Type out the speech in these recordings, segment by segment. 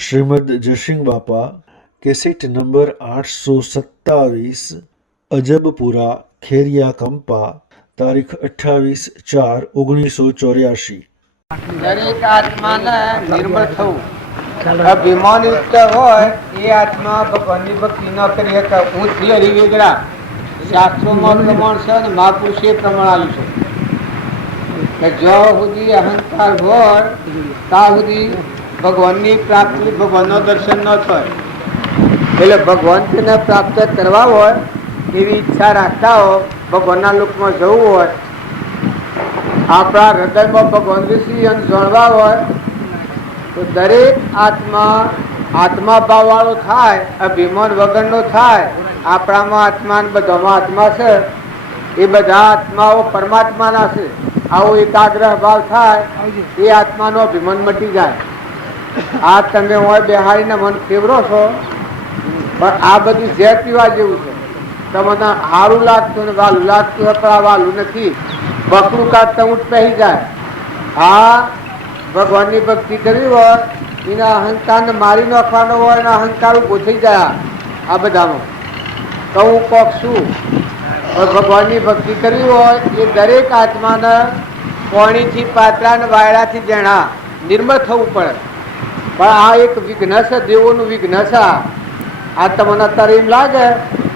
श्रीमद जयसिंह बापा cassette number 827 Ajabpura Kheria कंपा तारीख 28/4/1984। દરેક આત્માને નિર્મળ થવું, અભિમાનયુક્ત હોય એ આત્મા ભગવાનની ભક્તિ ન કરી શકે. હું થી હરિવેગડા શાસ્ત્રોમાં પ્રમાણ છે અને મહાપુરુષે પ્રમાણ આવ્યું છે કે જ્યાં સુધી અહંકાર હોય ત્યાં સુધી ભગવાનની પ્રાપ્તિ, ભગવાનનો દર્શન ન થાય. એટલે ભગવંતને પ્રાપ્ત કરવા હોય એવી ઈચ્છા રાખતા હો, ભગવાનના લોકમાં જવું હોય, આપણા હૃદયમાં ભગવાન વિશે જાણવા હોય તો દરેક આત્મા ભાવવાળો થાય, અભિમાન વગરનો થાય. આપણામાં આત્મા ને બધામાં આત્મા છે, એ બધા આત્માઓ પરમાત્માના છે. આવો એકાગ્રહ ભાવ થાય એ આત્માનો અભિમાન મટી જાય. આ તમે હોય બેહારીને મન ફેવરો છો, પણ આ બધું ઝેર પીવા જેવું છે. તમને સારું લાગતું ને વાલું લાગતું હોય, પણ આ વાલું નથી. બકરું કાઢતા ઊંટ પહેરી જાય. આ ભગવાનની ભક્તિ કરવી હોય, એના અહંકારને મારી નાખવાનો હોય, એના અહંકાર ઉભો થઈ જાય. આ બધામાં તો હું કોક છું. ભગવાનની ભક્તિ કરવી હોય એ દરેક આત્માને પાણીથી, પાત્રા ને વાયડાથી જેણા નિર્મળ થવું પડે. પણ આ એક વિઘ્ન છે, દેવોનું વિઘ્ન છે. આ તમને અત્યારે એમ લાગે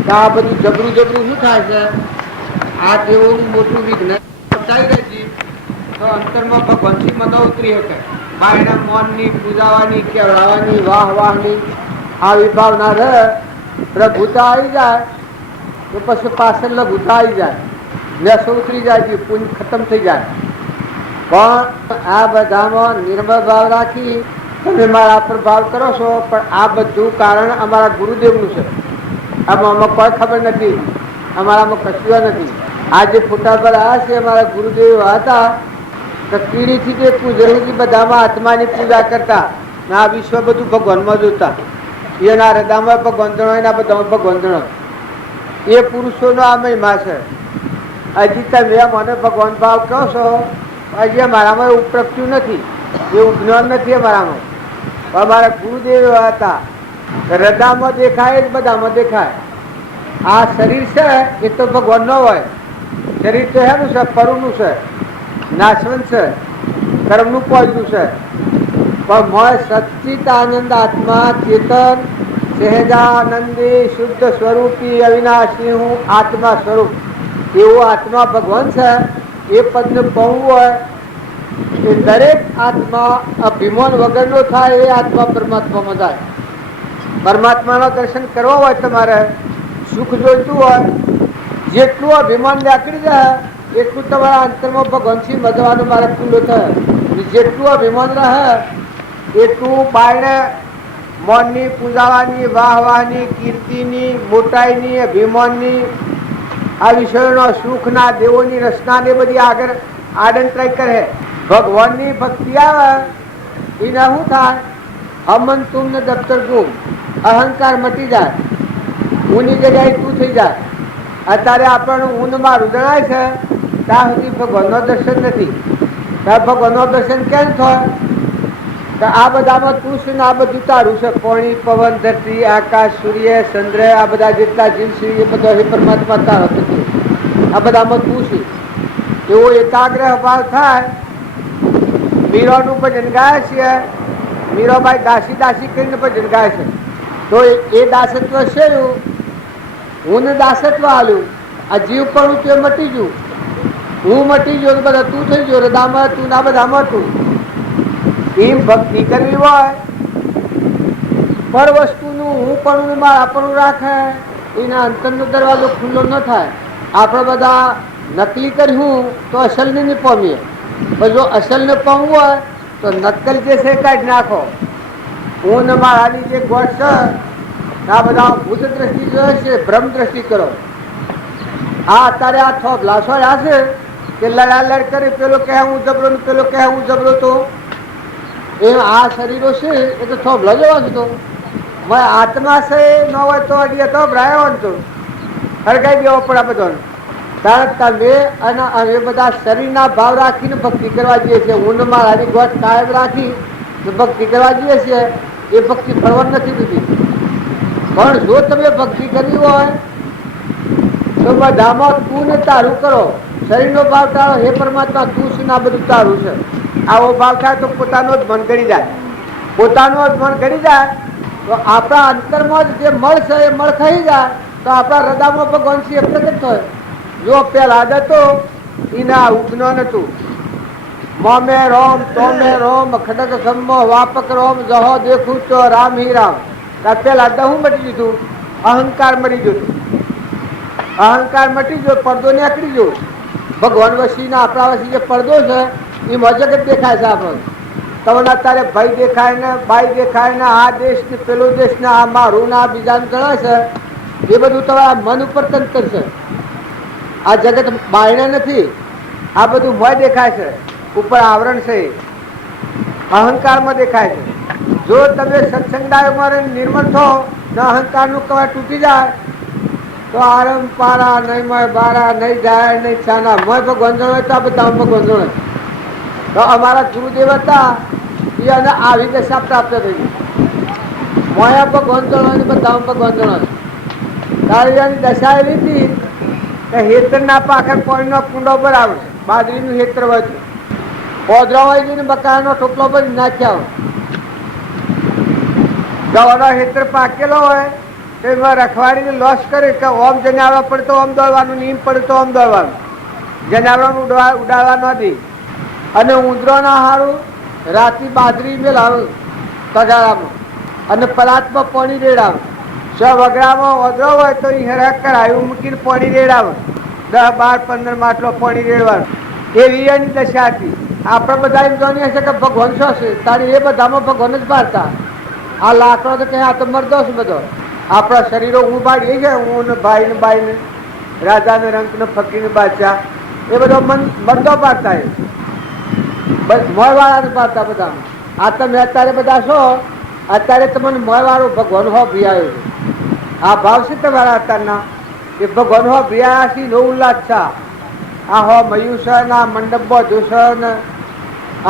કે આ બધું જબરું શું થાય છે, આ દેવોનું મોટું વિઘ્ન તો અંતરમાં ભગવાનથી મતો ઉતરી શકે. બાયના મોનની પૂજાવાની, કેવડાવવાની, વાહની આવી ભાવના રહે, પ્રભુતા આવી જાય તો પછી પાછળ લઘુતા આવી જાય, નસો ઉતરી જાય છે, પુણ્ય ખતમ થઈ જાય. પણ આ બધામાં નિર્મળ ભાવ રાખી તમે મારા પર ભાવ કરો છો, પણ આ બધું કારણ અમારા ગુરુદેવનું છે. આમાં કોઈ ખબર નથી, અમારામાં કશું નથી. આ જે ફોટા પર આવ્યા છે અમારા ગુરુદેવ હતા, તો કીડીથી જે પૂજરી બધામાં આત્માની પૂજા કરતા, આ વિશ્વ બધું ભગવાનમાં જોતા. એના હૃદયમાં ભગવાન જણો, એના બધામાં ભગવાન જણો. એ પુરુષોનો આ મહિમા છે. હજી તમે મને ભગવાન ભાવ કહો છો, હજી અમારામાં એવું પ્રગટ્યું નથી, એવું જ્ઞાન નથી અમારામાં. અમારા ગુરુદેવ હતા, હૃદયમાં દેખાય જ બધામાં દેખાય. આ શરીર છે એ તો ભગવાન ન હોય. શરીર તો હેનું છે, પરુનું છે, નાશવંત છે, કર્મનું પોજનું છે. પણ મોય સચ્ચિત આનંદ આત્મા, ચેતન, સહેજાનંદી, શુદ્ધ સ્વરૂપી, અવિનાશી હું આત્મા સ્વરૂપ, એવો આત્મા ભગવાન છે. એ પદને પામવું હોય એ દરેક આત્મા અભિમાન વગરનો થાય, એ આત્મા પરમાત્મામાં જાય. પરમાત્માના દર્શન કરવા હોય, તમારે સુખ જોઈતું હોય, જેટલું અભિમાન નીકળી જાય એટલું તમારા અંતરમાં ભગવાનથી મધવાનું મારે ખુલ્લો થાય. જેટલું અભિમાન રહે એટલું બાયણે મનની પૂજાવાની, વાહવાની, કીર્તિની, મોટાઈની, અભિમાનની, આ વિષયોનો સુખના, દેવોની રચના ને બધી આગળ આડંતરાય કરે. ભગવાનની ભક્તિ આવે એને શું થાય? અમન તુમ ને દફતર ગુમ, અહંકાર મટી જાય, ઊની જગ્યાએ તું થઈ જાય. અત્યારે આપણને ઊન મારું જણાય છે, ત્યાં સુધી ભગવાનનો દર્શન નથી. ત્યાં ભગવાનનો દર્શન કેમ થાય? તો આ બધામાં તું છે ને આ બધું તારું છે. પાણી, પવન, ધરતી, આકાશ, સૂર્ય, ચંદ્ર, આ બધા જેટલા જીવ છે એ બધા એ પરમાત્મા તારો છે. આ બધામાં તું છે. એવો એકાગ્રહ ભાવ થાય. મીરાનું ભજન ગાય છે, મીરાબાઈ દાસી દાસી કરીને ભજન ગાય છે. તો એ દાસત્વ છે, હું ને દાસત્વ આલ્યું. આ જીવ પણ તે મટી ગયું, હું મટી ગયો, બધા તું થઈ ગયો. હૃદયમાં તું ના બધામાં તું. એમ ભક્તિ કરવી હોય, પર વસ્તુનું હું પણ આપણું રાખે, એના અંતરનો દરવાજો ખુલ્લો ન થાય. આપણે બધા નકલી કર્યું તો અસલને નહીં પામીએ. પણ જો અસલને પામવું હોય તો નકલ જે છે કાઢી નાખો. હું ને મારાની જે ગોઠ છે, આ બધા ભૂત દ્રષ્ટિ જોઈએ છે, ભ્રમ દ્રષ્ટિ કરો. આ અત્યારે આ થોભલા છોડ્યા છે કે લડાલડ કરી, પેલો કહે હું જબરો ને પેલો કહે હું જબરો. તો એ આ શરીરો છે એ તો થોભલા જેવા છે. તો આત્મા છે ન હોય તો અડીએ તો ભરાયો હોય તો હરગાઈ દેવો પડે બધાને. કારણ તમે અને અમે બધા શરીરના ભાવ રાખીને ભક્તિ કરવા જઈએ છીએ. ઊંડ મારાની ગોઠ કાયમ રાખી ભક્તિ કરવા જઈએ છીએ. એ ભક્તિ ફળવા નથી દીધી. પણ જો તમે ભક્તિ કરવી હોય તો બધામાં તું ને તારું કરો. શરીરનો ભાવ ટાળો, હે પરમાત્મા તું છે ને આ બધું તારું છે, આવો ભાવ થાય તો પોતાનો જ મન કરી જાય. પોતાનો જ મન કરી જાય તો આપણા અંતરમાં જે મળ છે એ મળ ખાઈ જાય તો આપણા હૃદયમાં ભગવાન શ્રી પ્રગટ થાય. જો પેલા હતો એના ઉપનો નતું. મોમે રોમ તોમે રોમ ખડક ખમ્મો વાપક રોમ જહો દેખું તો રામ હી રામ. પેલા હું મટી દીધું, અહંકાર મરી ગયો. અહંકાર મટી ગયો, પડદો નીકળી ગયો. ભગવાન વસીના આપણા વસી જે પડદો છે એ મજગત દેખાય છે. આપણને તમને અત્યારે ભાઈ દેખાય ને બાઈ દેખાય ને આ દેશ ને પેલો દેશ ને આ મારું ને આ બીજાનું ગણાય છે. એ બધું તમારા મન ઉપર તંત્ર છે. આ જગત બાયણે નથી, આ બધું મોય દેખાય છે, ઉપર આવરણ છે, અહંકારમાં દેખાય છે. જો તમે સત્સંગદાયમાં નિર્મળ થો ને અહંકારનું કવાય તૂટી જાય તો આરમ પારા નહીં મય બારા નહીં જાય નહીં છાના મય ભગવાન જણાય તો આ બધા ભગવાન જણાય. તો અમારા ગુરુદેવ હતા એ અને આવી દશા પ્રાપ્ત થઈ ગઈ. મોયા ભગવાન જણાય બધા ભગવાન જણાય. તારી એની દશા એવી હતી કે હેતરના પાખર પાણીનો કુંડો પર આવે, બાજરીનું હેતર હોય છે, પોદરા હોય છે ને બકાયાનો ટોપલો પર નાખ્યા હોય. ગવાનો હેતર પાકેલો હોય તો એમાં રખવાડીને લોસ કરે કે ઓમ જનાવડા પડે તો ઓમ દોડવાનું, નીમ પડે તો ઓમ દોડવાનું, જનાવડાનું ઉડાડવા નથી. અને ઉંદરોના હારું રાતી બાજરી મેલાવે તગારામાં અને પલાટમાં પાણી રેડાવે. 6 વગડામાં ઓદરો હોય તો એ હરક કરાયું મૂકીને પાણી રેડાવે. 10, 12, 15 માટલો પાણી રેડવાનું. એવી એની દશા હતી. આપણે બધા એમ જાણીએ છીએ કે ભગવાન શું છે, તારી એ બધામાં ભગવાન જ ભારતા. આ લાકડો તો કે આ તો મરદો છે બધો. આપણા શરીરો હું બાળીએ છે, હું ને ભાઈ ને બાઈ ને રાજા ને રંગ ને ફકીર ને બાદશાહ, એ બધો મરદો પાડતા. મોયવાળા ને પાડતા બધા. આ તમે અત્યારે બધા છો, અત્યારે તમને મોયવાળો ભગવાન હો ભિયાયો છે. આ ભાવ છે તમારા અત્યારના એ ભગવાન હો ભિયાસી નો ઉલ્લાસ છે. આ હો મયું છે ને આ મંડપ બધો છે ને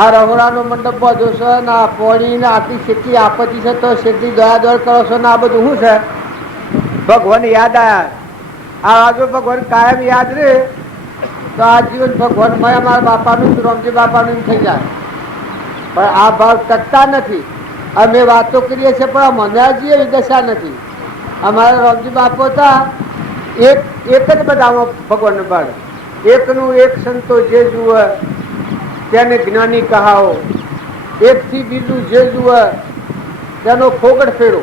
આ રહોડાનો મંડપ બધો છે ને આ પોણી ને આટલી શેઠી આપત્તિ છે તો શેઠી દોડા દોડ કરો છો ને આ બધું શું છે? ભગવાન યાદ આવ્યા. આ જો ભગવાન કાયમ યાદ રહે તો આ જીવન ભગવાન મય અમારા બાપાનું રામજી બાપાનું થઈ જાય. પણ આ ભાવ ટકતા નથી. અમે વાતો કરીએ છીએ પણ મને હજી એવી દશા નથી. અમારા રામજી બાપો હતા એક જ બધામાં ભગવાનનું બાળ. એકનું એક સંતો જે જુએ તેને જ્ઞાની કહાવો, એકથી બીજું જે જુએ તેનો ફોગડ ફેરો.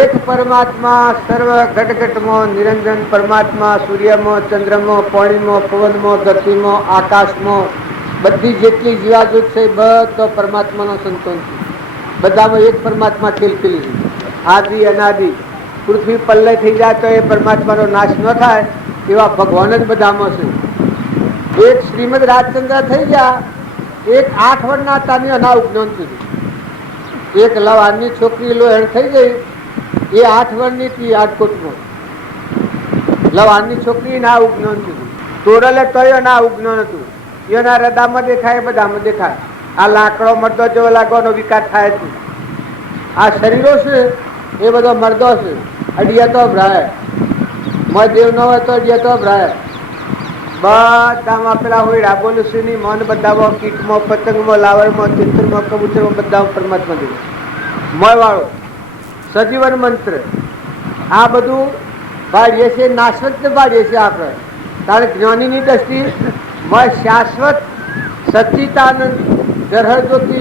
એક પરમાત્મા સર્વ ઘટઘટમાં નિરંજન પરમાત્મા સૂર્યમાં ચંદ્રમાં પાણીમાં પવનમાં ધરતીમાં આકાશમાં બધી જેટલી જીવાજૂત છે બધો પરમાત્માનો સંતોન છે. બધામાં એક પરમાત્મા ખેલખેલી છે, આદિ અનાદિ. પૃથ્વી પલ્લે થઈ જાય તો એ પરમાત્માનો નાશ ન થાય એવા ભગવાન જ બધામાં છે. એક શ્રીમદ રાજચંદ્ર થઈ ગયા, એક 8 વર્ષના તાની અનાવ જ્ઞાન સુધી. એક લવારની છોકરી લોહેણ થઈ ગઈ, એ 8 વર્ષની હતી રાજકોટમાં. લવારની છોકરી ના ઉજ્ઞાન સુધી તોરલે તો ના ઉજ્ઞાન હતું. એના હૃદયમાં દેખાય, બધામાં દેખાય. આ લાકડો મરદો જેવો લાગવાનો વિકાસ થાય છે. આ શરીરો છે એ બધો મરદો છે. અડિયા તો ભરાય, મય દેવ ન હોય તો અડિયા તો ભરાય. બધામાં પેલા હોય રાબોલુસીની મન બધામાં કીટમાં પતંગમાં લાવરમાં ચિંતનમાં કબૂતરમાં બધામાં પરમાત્મા દેવ મય વાળો સજીવન મંત્ર. આ બધું ભાડીએ છીએ, નાશવત ભાડીએ છીએ આપણે. કારણ જ્ઞાનીની દ્રષ્ટિ મય શાશ્વત સચ્ચિતાનંદ જરહર જ્યોતિ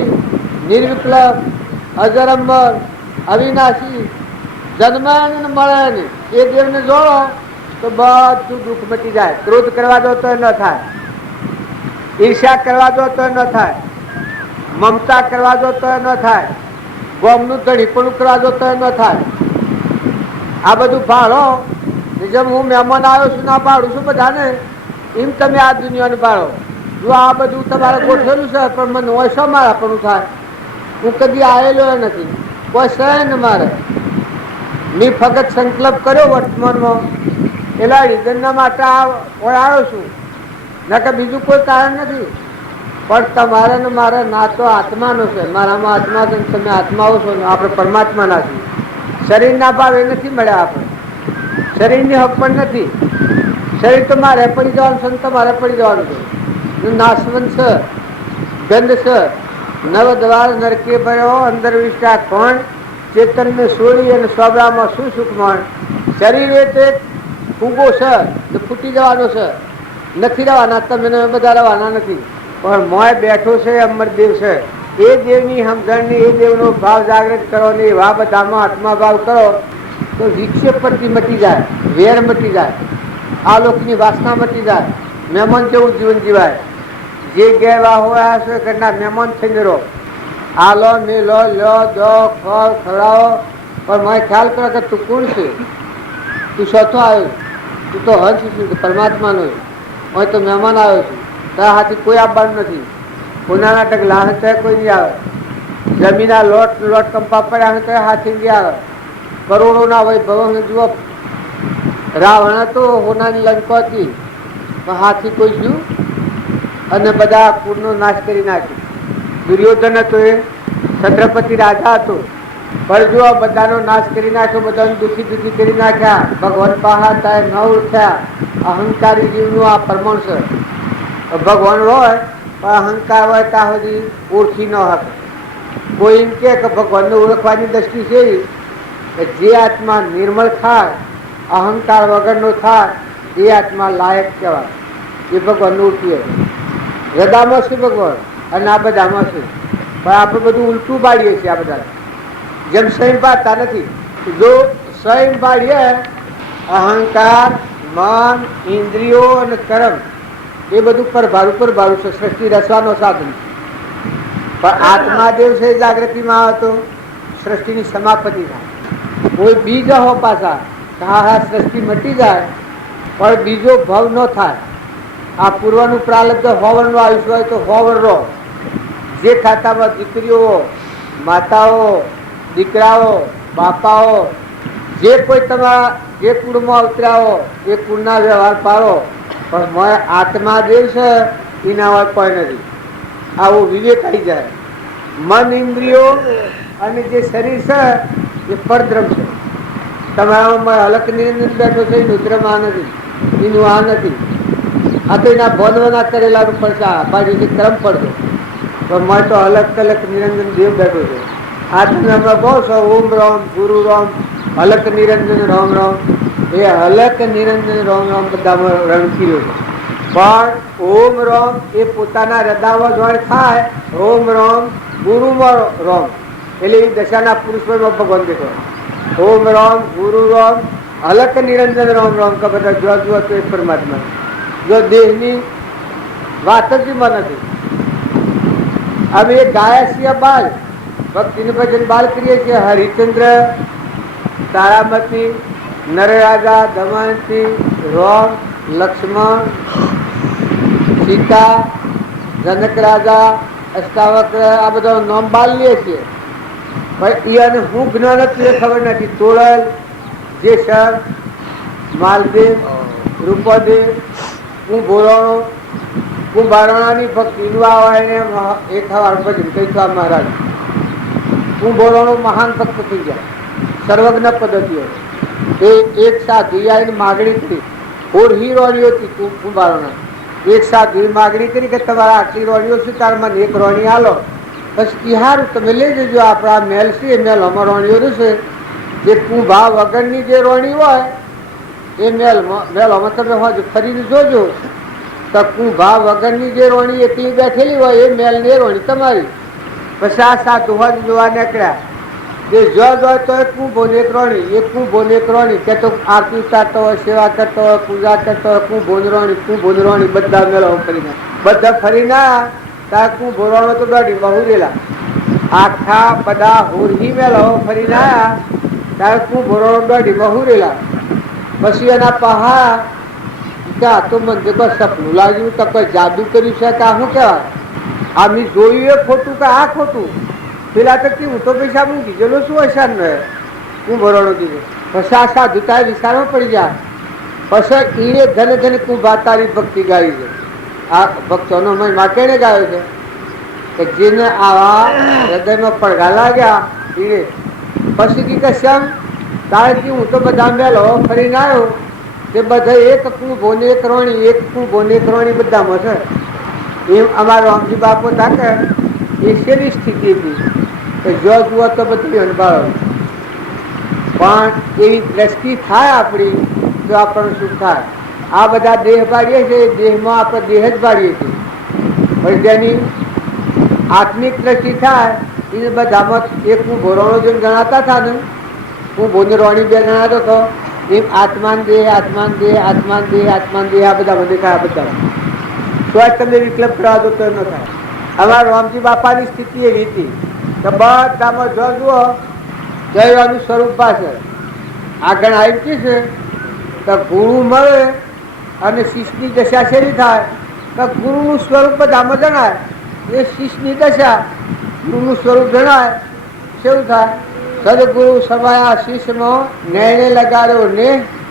નિર્વિકલ્પ અજરંબર અવિનાશી જન્મે ને મળે ને એ દેવને જોડો તો બધું દુઃખ મટી જાય. ક્રોધ કરવા દો તો ન થાય, ઈર્ષા કરવા દો તો ન થાય, મમતા કરવા દો તો ન થાય, ગોમનું ધણીપણું કરવા દો તો ન થાય. આ બધું ભાળો. જેમ હું મહેમાન આવ્યો છું ના પાડું છું બધાને, એમ તમે આ દુનિયાને પાડો. જો આ બધું તમારે ગોઠવેલું છે પણ મને હોય શો મારા પણ થાય? હું કદી આવેલો નથી, કોઈ છે ને મારે. મેં ફક્ત સંકલ્પ કર્યો વર્તમાનમાં એટલા રીઝનના માટે આવ્યો છું, ના કે બીજું કોઈ કારણ નથી. પણ તમારે ને મારે ના તો આત્માનો છે, મારામાં આત્મા છે, તમે આત્માઓ છો ને આપણે પરમાત્માના છીએ. શરીરના ભાવે નથી મળ્યા આપણે, શરીરની હક પણ નથી. શરીર તો મારે પડી જવાનું છે, તમારે પડી જવાનું છે. નાશવંત છે, ગંધ છે, નવ દ્વાર નરકે ભર્યો અંદર વિષ્ટા કોણ ચેતન ને છોડી અને સ્વભાવમાં શું સુખ મણ. શરીર એ તે ફૂગો છે, ફૂટી જવાનો છે, નથી રહેવાના, તમે બધા રહેવાના નથી. પણ મોય બેઠો છે અમરદેવ છે, એ દેવની સમજણની, એ દેવનો ભાવ જાગૃત કરો ને એવા બધામાં આત્મા ભાવ કરો તો વિક્ષેપ પરથી મટી જાય, વેર મટી જાય, આ લોકની વાસના મટી જાય, મહેમાન જેવું જીવન જીવાય. જે ગેવા હોય છે ઘરના મહેમાન થઈને રહો, આ લો ને લો લો દો ફળ ખવડાવો, પણ મને ખ્યાલ કરો કે તું કોણ છે, તું સતો આવ્યો, તું તો હંસ છું, પરમાત્માનો હોય તો મહેમાન આવ્યો છું. તારા હાથી કોઈ આવવાનું નથી, કોનાના ટકલા હશે કોઈ નહીં આવે, જમીના લોટ લોટ કંપા પડ્યા હોય તો હાથી નહીં આવે. કરોડોના વૈભવ જુઓ, રાવણ હતો હોનાની લંકો હતી, પણ હાથી કોઈ શું અને બધા કુળનો નાશ કરી નાખ્યો. દુર્યોધન હતો એ છત્રપતિ રાજા હતો, પણ જો બધાનો નાશ કરી નાખ્યો, બધાને દુઃખી દુઃખી કરી નાખ્યા. ભગવાન પહાડ થાય ન ઓળખ્યા, અહંકારી જીવનું આ પ્રમાણ છે. ભગવાન હોય પણ અહંકાર હોય ત્યાં સુધી ઓળખી ન શકે. કોઈ એમ કે ભગવાનને ઓળખવાની દ્રષ્ટિ છે કે જે આત્મા નિર્મળ થાય, અહંકાર વગરનો થાય, એ આત્મા લાયક કહેવાય, એ ભગવાનને ઓળખીએ. હૃદયમાં છે ભગવાન અને આ બધામાં છે, પણ આપણે બધું ઉલટું પાડીએ છીએ. આ બધા જેમ સ્વયં પાડતા નથી. જો સ્વયં પાડીએ અહંકાર, મન, ઇન્દ્રિયો અને કર્મ, એ બધું પર ભારું છે, સૃષ્ટિ રચવાનો સાધન. પણ આત્માદેવ છે જાગૃતિમાં આવે તો સૃષ્ટિની સમાપ્તિ થાય. કોઈ બીજ હો પાછા હા સૃષ્ટિ મટી જાય, પણ બીજો ભવ ન થાય. આ પૂર્વનું પ્રાલબ્ધ હોવરનું આયુષ્ય હોય તો હોવર રહો. જે ખાતામાં દીકરીઓ, માતાઓ, દીકરાઓ, બાપાઓ, જે કોઈ તમારા જે કુળમાં અવતર્યા હો એ કુળના વ્યવહાર પાડો, પણ આત્માદેવ છે એના હોય કોઈ નથી. આવો વિવેક આવી જાય. મન, ઇન્દ્રિયો અને જે શરીર છે એ પરદ્રમ છે. તમારામાં અલગ નિરંજન બેઠો છે, એનું દ્રમ આ નથી, એનું આ નથી. આ તો એના બોધવાના કરેલા પડશે, બાજુ ક્રમ પડશે. પણ મેં તો અલગ અલગ નિરંજન દેવ બેઠો છે. આ તમે હમણાં બહુ છો ઓમ રામ ગુરુ રામ અલક નિરંજન રામ રામ, એ અલક નિરંજન રામ રામ બધામાં રણકીર્યો છે. પણ ઓમ રામ એ પોતાના હૃદયમાં જોડે થાય, ઓમ રામ ગુરુમાં રામ, એટલે એ દશાના પુરુષમાં ભગવાન દેખો. ઓમ રામ ગુરુ રામ અલક નિરંજન રામ રામ કે બધા જો જુઓ તો એક પરમાત્મા. જો દેહની વાત જ એમાં નથી. અમે એક ગાયા છીએ બાલ ભક્તિનું ભજન બાલ કરીએ છીએ. હરિચંદ્ર, તારામતી, નરરાજા, દમયંતી, રામ, લક્ષ્મણ, સીતા, જનક રાજા, અષ્ટાવક્ર, આ બધા નામ બાલ લઈએ છીએ. પણ એને હું જ્ઞાન હતું એ ખબર નથી. તોળલ, જેસર, માલદેવ, રૂપદેવ, હું બોરાણો, હું બારણાની ભક્તિ આવે એક હવાર ભજન કઈ તો મહારાજ હું બોરાણો મહાન ભક્ત થઈ ગયા. સર્વજ્ઞ પદ્ધતિઓ એ એક સાધુ આવીને માગણી કરી, ઓરહી રોણીઓ હતી કુંભારોના. એક સાધુ માગણી કરી કે તમારા આટલી રોણીઓ છે, તાર મને એક રોણી આલો. પછી સારું તમે લઈ જજો, આપણા મેલ છે એ મેલ અમાર રોણીઓ છે. જે કુંભા વગરની જે રોણી હોય એ મેલમાં તમે હોજો ફરીને જોજો તો કુંભા વગરની જે રોણી એટલી બેઠેલી હોય એ મેલ ને રોણી તમારી. પછી આ સાધુ હોજ જોવા નીકળ્યા. જે જજ હોય તો એક કુંભોને એક રોણી, એક કુંભોને એક રોણી, કે તો આરતી ઉતારતો હોય, સેવા કરતો હોય, પૂજા કરતો હોય, કુંભોન રોણી બધા મેળો ફરીને બધા ફરીને ત્યાં કુંભો રોણો તો દોડી બહુ રેલા. આખા બધા હોરહી મેળો ફરીને આવ્યા ત્યારે કુંભો રોણો દોડી બહુ રેલા. પછી એના પહા ત્યાં તો મને કોઈ સપનું લાગ્યું તો કોઈ જાદુ કર્યું છે કે શું કહેવાય, આ મેં જોયું એ ખોટું કે આ ખોટું. પેલા તો હું તો પૈસા મૂકી ગયેલો શું હશે ને હું ભરોડો દીધો. પછી આ સાધુ તારે વિચારમાં પડી જાય. પછી એને ધન ધન કુંભા તારી ભક્તિ ગાઈ છે. આ ભક્તોનો મહિમા કેને ગાયો છે? કે જેને આવા હૃદયમાં પડઘા લાગ્યા એ પછી કે શ્યામ તારેથી હું તો બધા મેલો ફરીને આવ્યો તે બધા એક કુંભો ને એક રોણી એક કુંભો ને એક રોણી બધામાં છે એમ અમારો રામજી બાપુ તાકે એ શેની સ્થિતિ હતી કે જો જુઓ તો બધી અનભાવ પણ એવી દ્રષ્ટિ થાય આપણી તો આપણને સુખ થાય આ બધા દેહ પાડીએ છીએ દેહમાં આપણે દેહ જ પાડીએ છીએ પણ જેની આત્મિક દ્રષ્ટિ થાય એને બધામાં એક હું ભોરણો જેમ ગણાતા હતા ને હું ભોની રોણી બે ગણાતો હતો એમ આત્માન દેહ આત્માન દેહ આત્માન દેહ આત્માન દેહ આ બધા મને આ બધા તો આજ તમે વિકલ્પ કરવા દો તો ન થાય અમારા રામજી બાપાની સ્થિતિ એવી હતી કે બધામાં જો જુઓ જયવાનું સ્વરૂપ પાસે આગળ આવી છે તો ગુરુ મળે અને શિષ્યની દશા શેરી થાય તો ગુરુનું સ્વરૂપ બધામાં જણાય એ શિષ્યની દશા ગુરુનું સ્વરૂપ જણાય શું થાય સદગુરુ સમાયા શિષ્યમાં ન્યાયને લગાડ્યો ને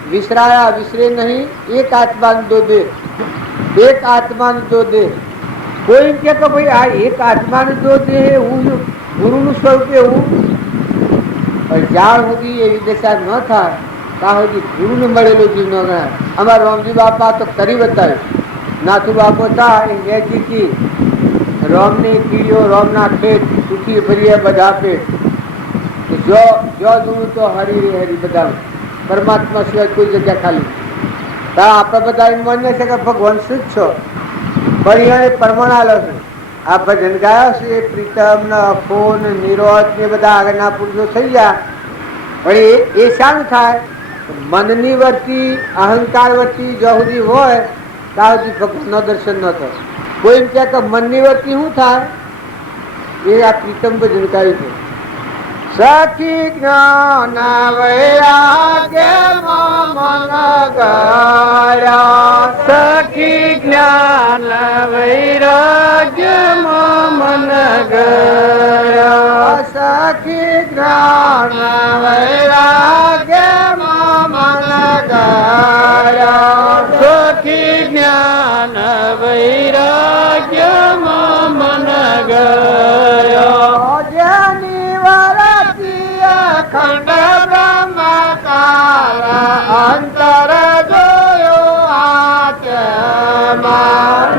વિસરાયા વિસરે નહીં એક આત્માન દો દે એક આત્માન દો દે કોઈ એમ કે ભાઈ આ એક આત્માન દો દે એવું ગુરુનું સ્વરૂપ એવું જ્યાં સુધી એવી દશા ન થાય ત્યાં સુધી ગુરુને મળેલો જીવ ન ગણાય અમારા રામજી બાપા તો કરી બતાવ્યું નાથુ બાપો તા એ મેજીથી રોમની કીડીઓ રોમના ખેત સુખી ભરીએ બધા પેટ જો જોવું તો હરી રે હરી બધા પરમાત્મા સિવાય કોઈ જગ્યા ખાલી આપણે બધા એમ માનીએ છે કે ભગવાન શુદ્ધ છો પરિણામે પરમાણાલો છે આ ભજન ગાયો છે પ્રીતમ ને અફોન નિરોધ ને બધા આગળના પુરુષો થઈ ગયા પણ એ શાનું થાય મનની વર્તી અહંકાર વર્તી જો સુધી હોય ત્યાં સુધી ભગવાનનો દર્શન ન થાય કોઈ એમ કે મનની વર્તી શું થાય એ આ પ્રીતમ ભજન ગાયું છે સખી જ્ઞાન વૈરાગ્ય મન ગયા સખી જ્ઞાન વૈરાગ્ય મન ગયા સખી જ્ઞાન વૈરાગ્ય મન ગયા સખી જ્ઞાન વૈરાગ્ય મન ગયા જેની ખંડ બ્રહ્મકાર અંતર જોયો આત્મા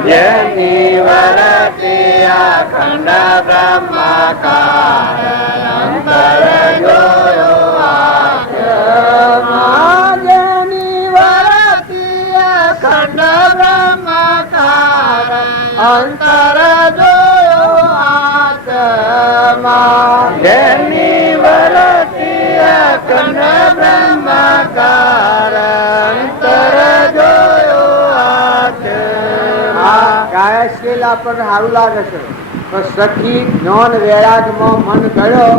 જેની વરતી અખંડ બ્રહ્મકાર અંતર જોયો આત્મા જેની વરતી અખંડ બ્રહ્મકાર અંતર જોયો આત્મા જેની અખંડ બ્રહ્મકાર અંતર જોયો આત્મા ગાય શેલા પર સારું લાગે છે તો સખી જ્ઞાન વૈરાગમાં મન ગયો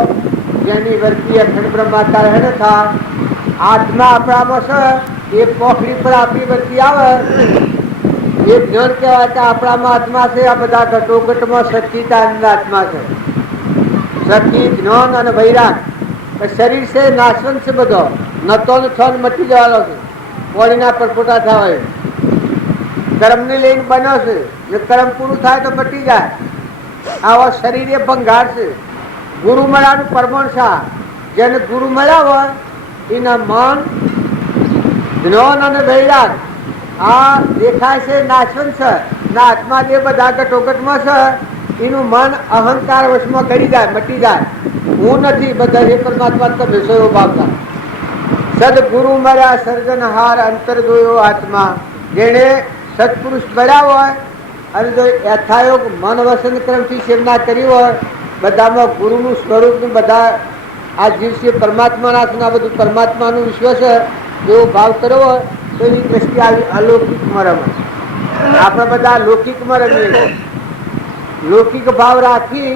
જેની વર્તી અખંડ બ્રહ્મકાર હેને થાય આત્મા આપણામાં છે એ પોખડી પર આપણી વર્તી આવે એ જ્ઞાન કહેવાય કે આપણામાં આત્મા છે આ બધા ઘટોઘટમાં સચ્ચિદાનંદ આત્મા છે સખી જ્ઞાન અને વૈરાગ શરીર છે નાશવંત છે બધો નતો છન મટી જવાનો છે પોણીના પરપોટા થવાય કર્મને લઈને બન્યો છે જે કર્મ પૂરું થાય તો મટી જાય આવા શરીર એ ભંગાર છે ગુરુ મળ્યાનું પરમાણ છે જેને ગુરુ મળ્યા હોય એના મન જ્ઞાન અને વૈરાગ આ દેખાય છે નાશવંત છે ના આત્મા જે બધા ઘટોઘટમાં છે એનું મન અહંકાર વશમાં કરી જાય મટી જાય હું નથી બધા એ પરમાત્મા તમે સ્વરૂપ આપતા સદગુરુ મળ્યા સર્જનહાર અંતર ગયો આત્મા જેને સત્પુરુષ મળ્યા હોય અને જો યથાયોગ મન વસન ક્રમથી સેવના કરી હોય બધામાં ગુરુનું સ્વરૂપ બધા આ જીવ છે પરમાત્માના છે આ બધું પરમાત્માનું વિશ્વ છે એવો ભાવ કર્યો હોય તો એની દ્રષ્ટિ આવી અલૌકિકમાં રમે આપણે બધા લૌકિકમાં રમીએ છીએ લૌકિક ભાવ રાખી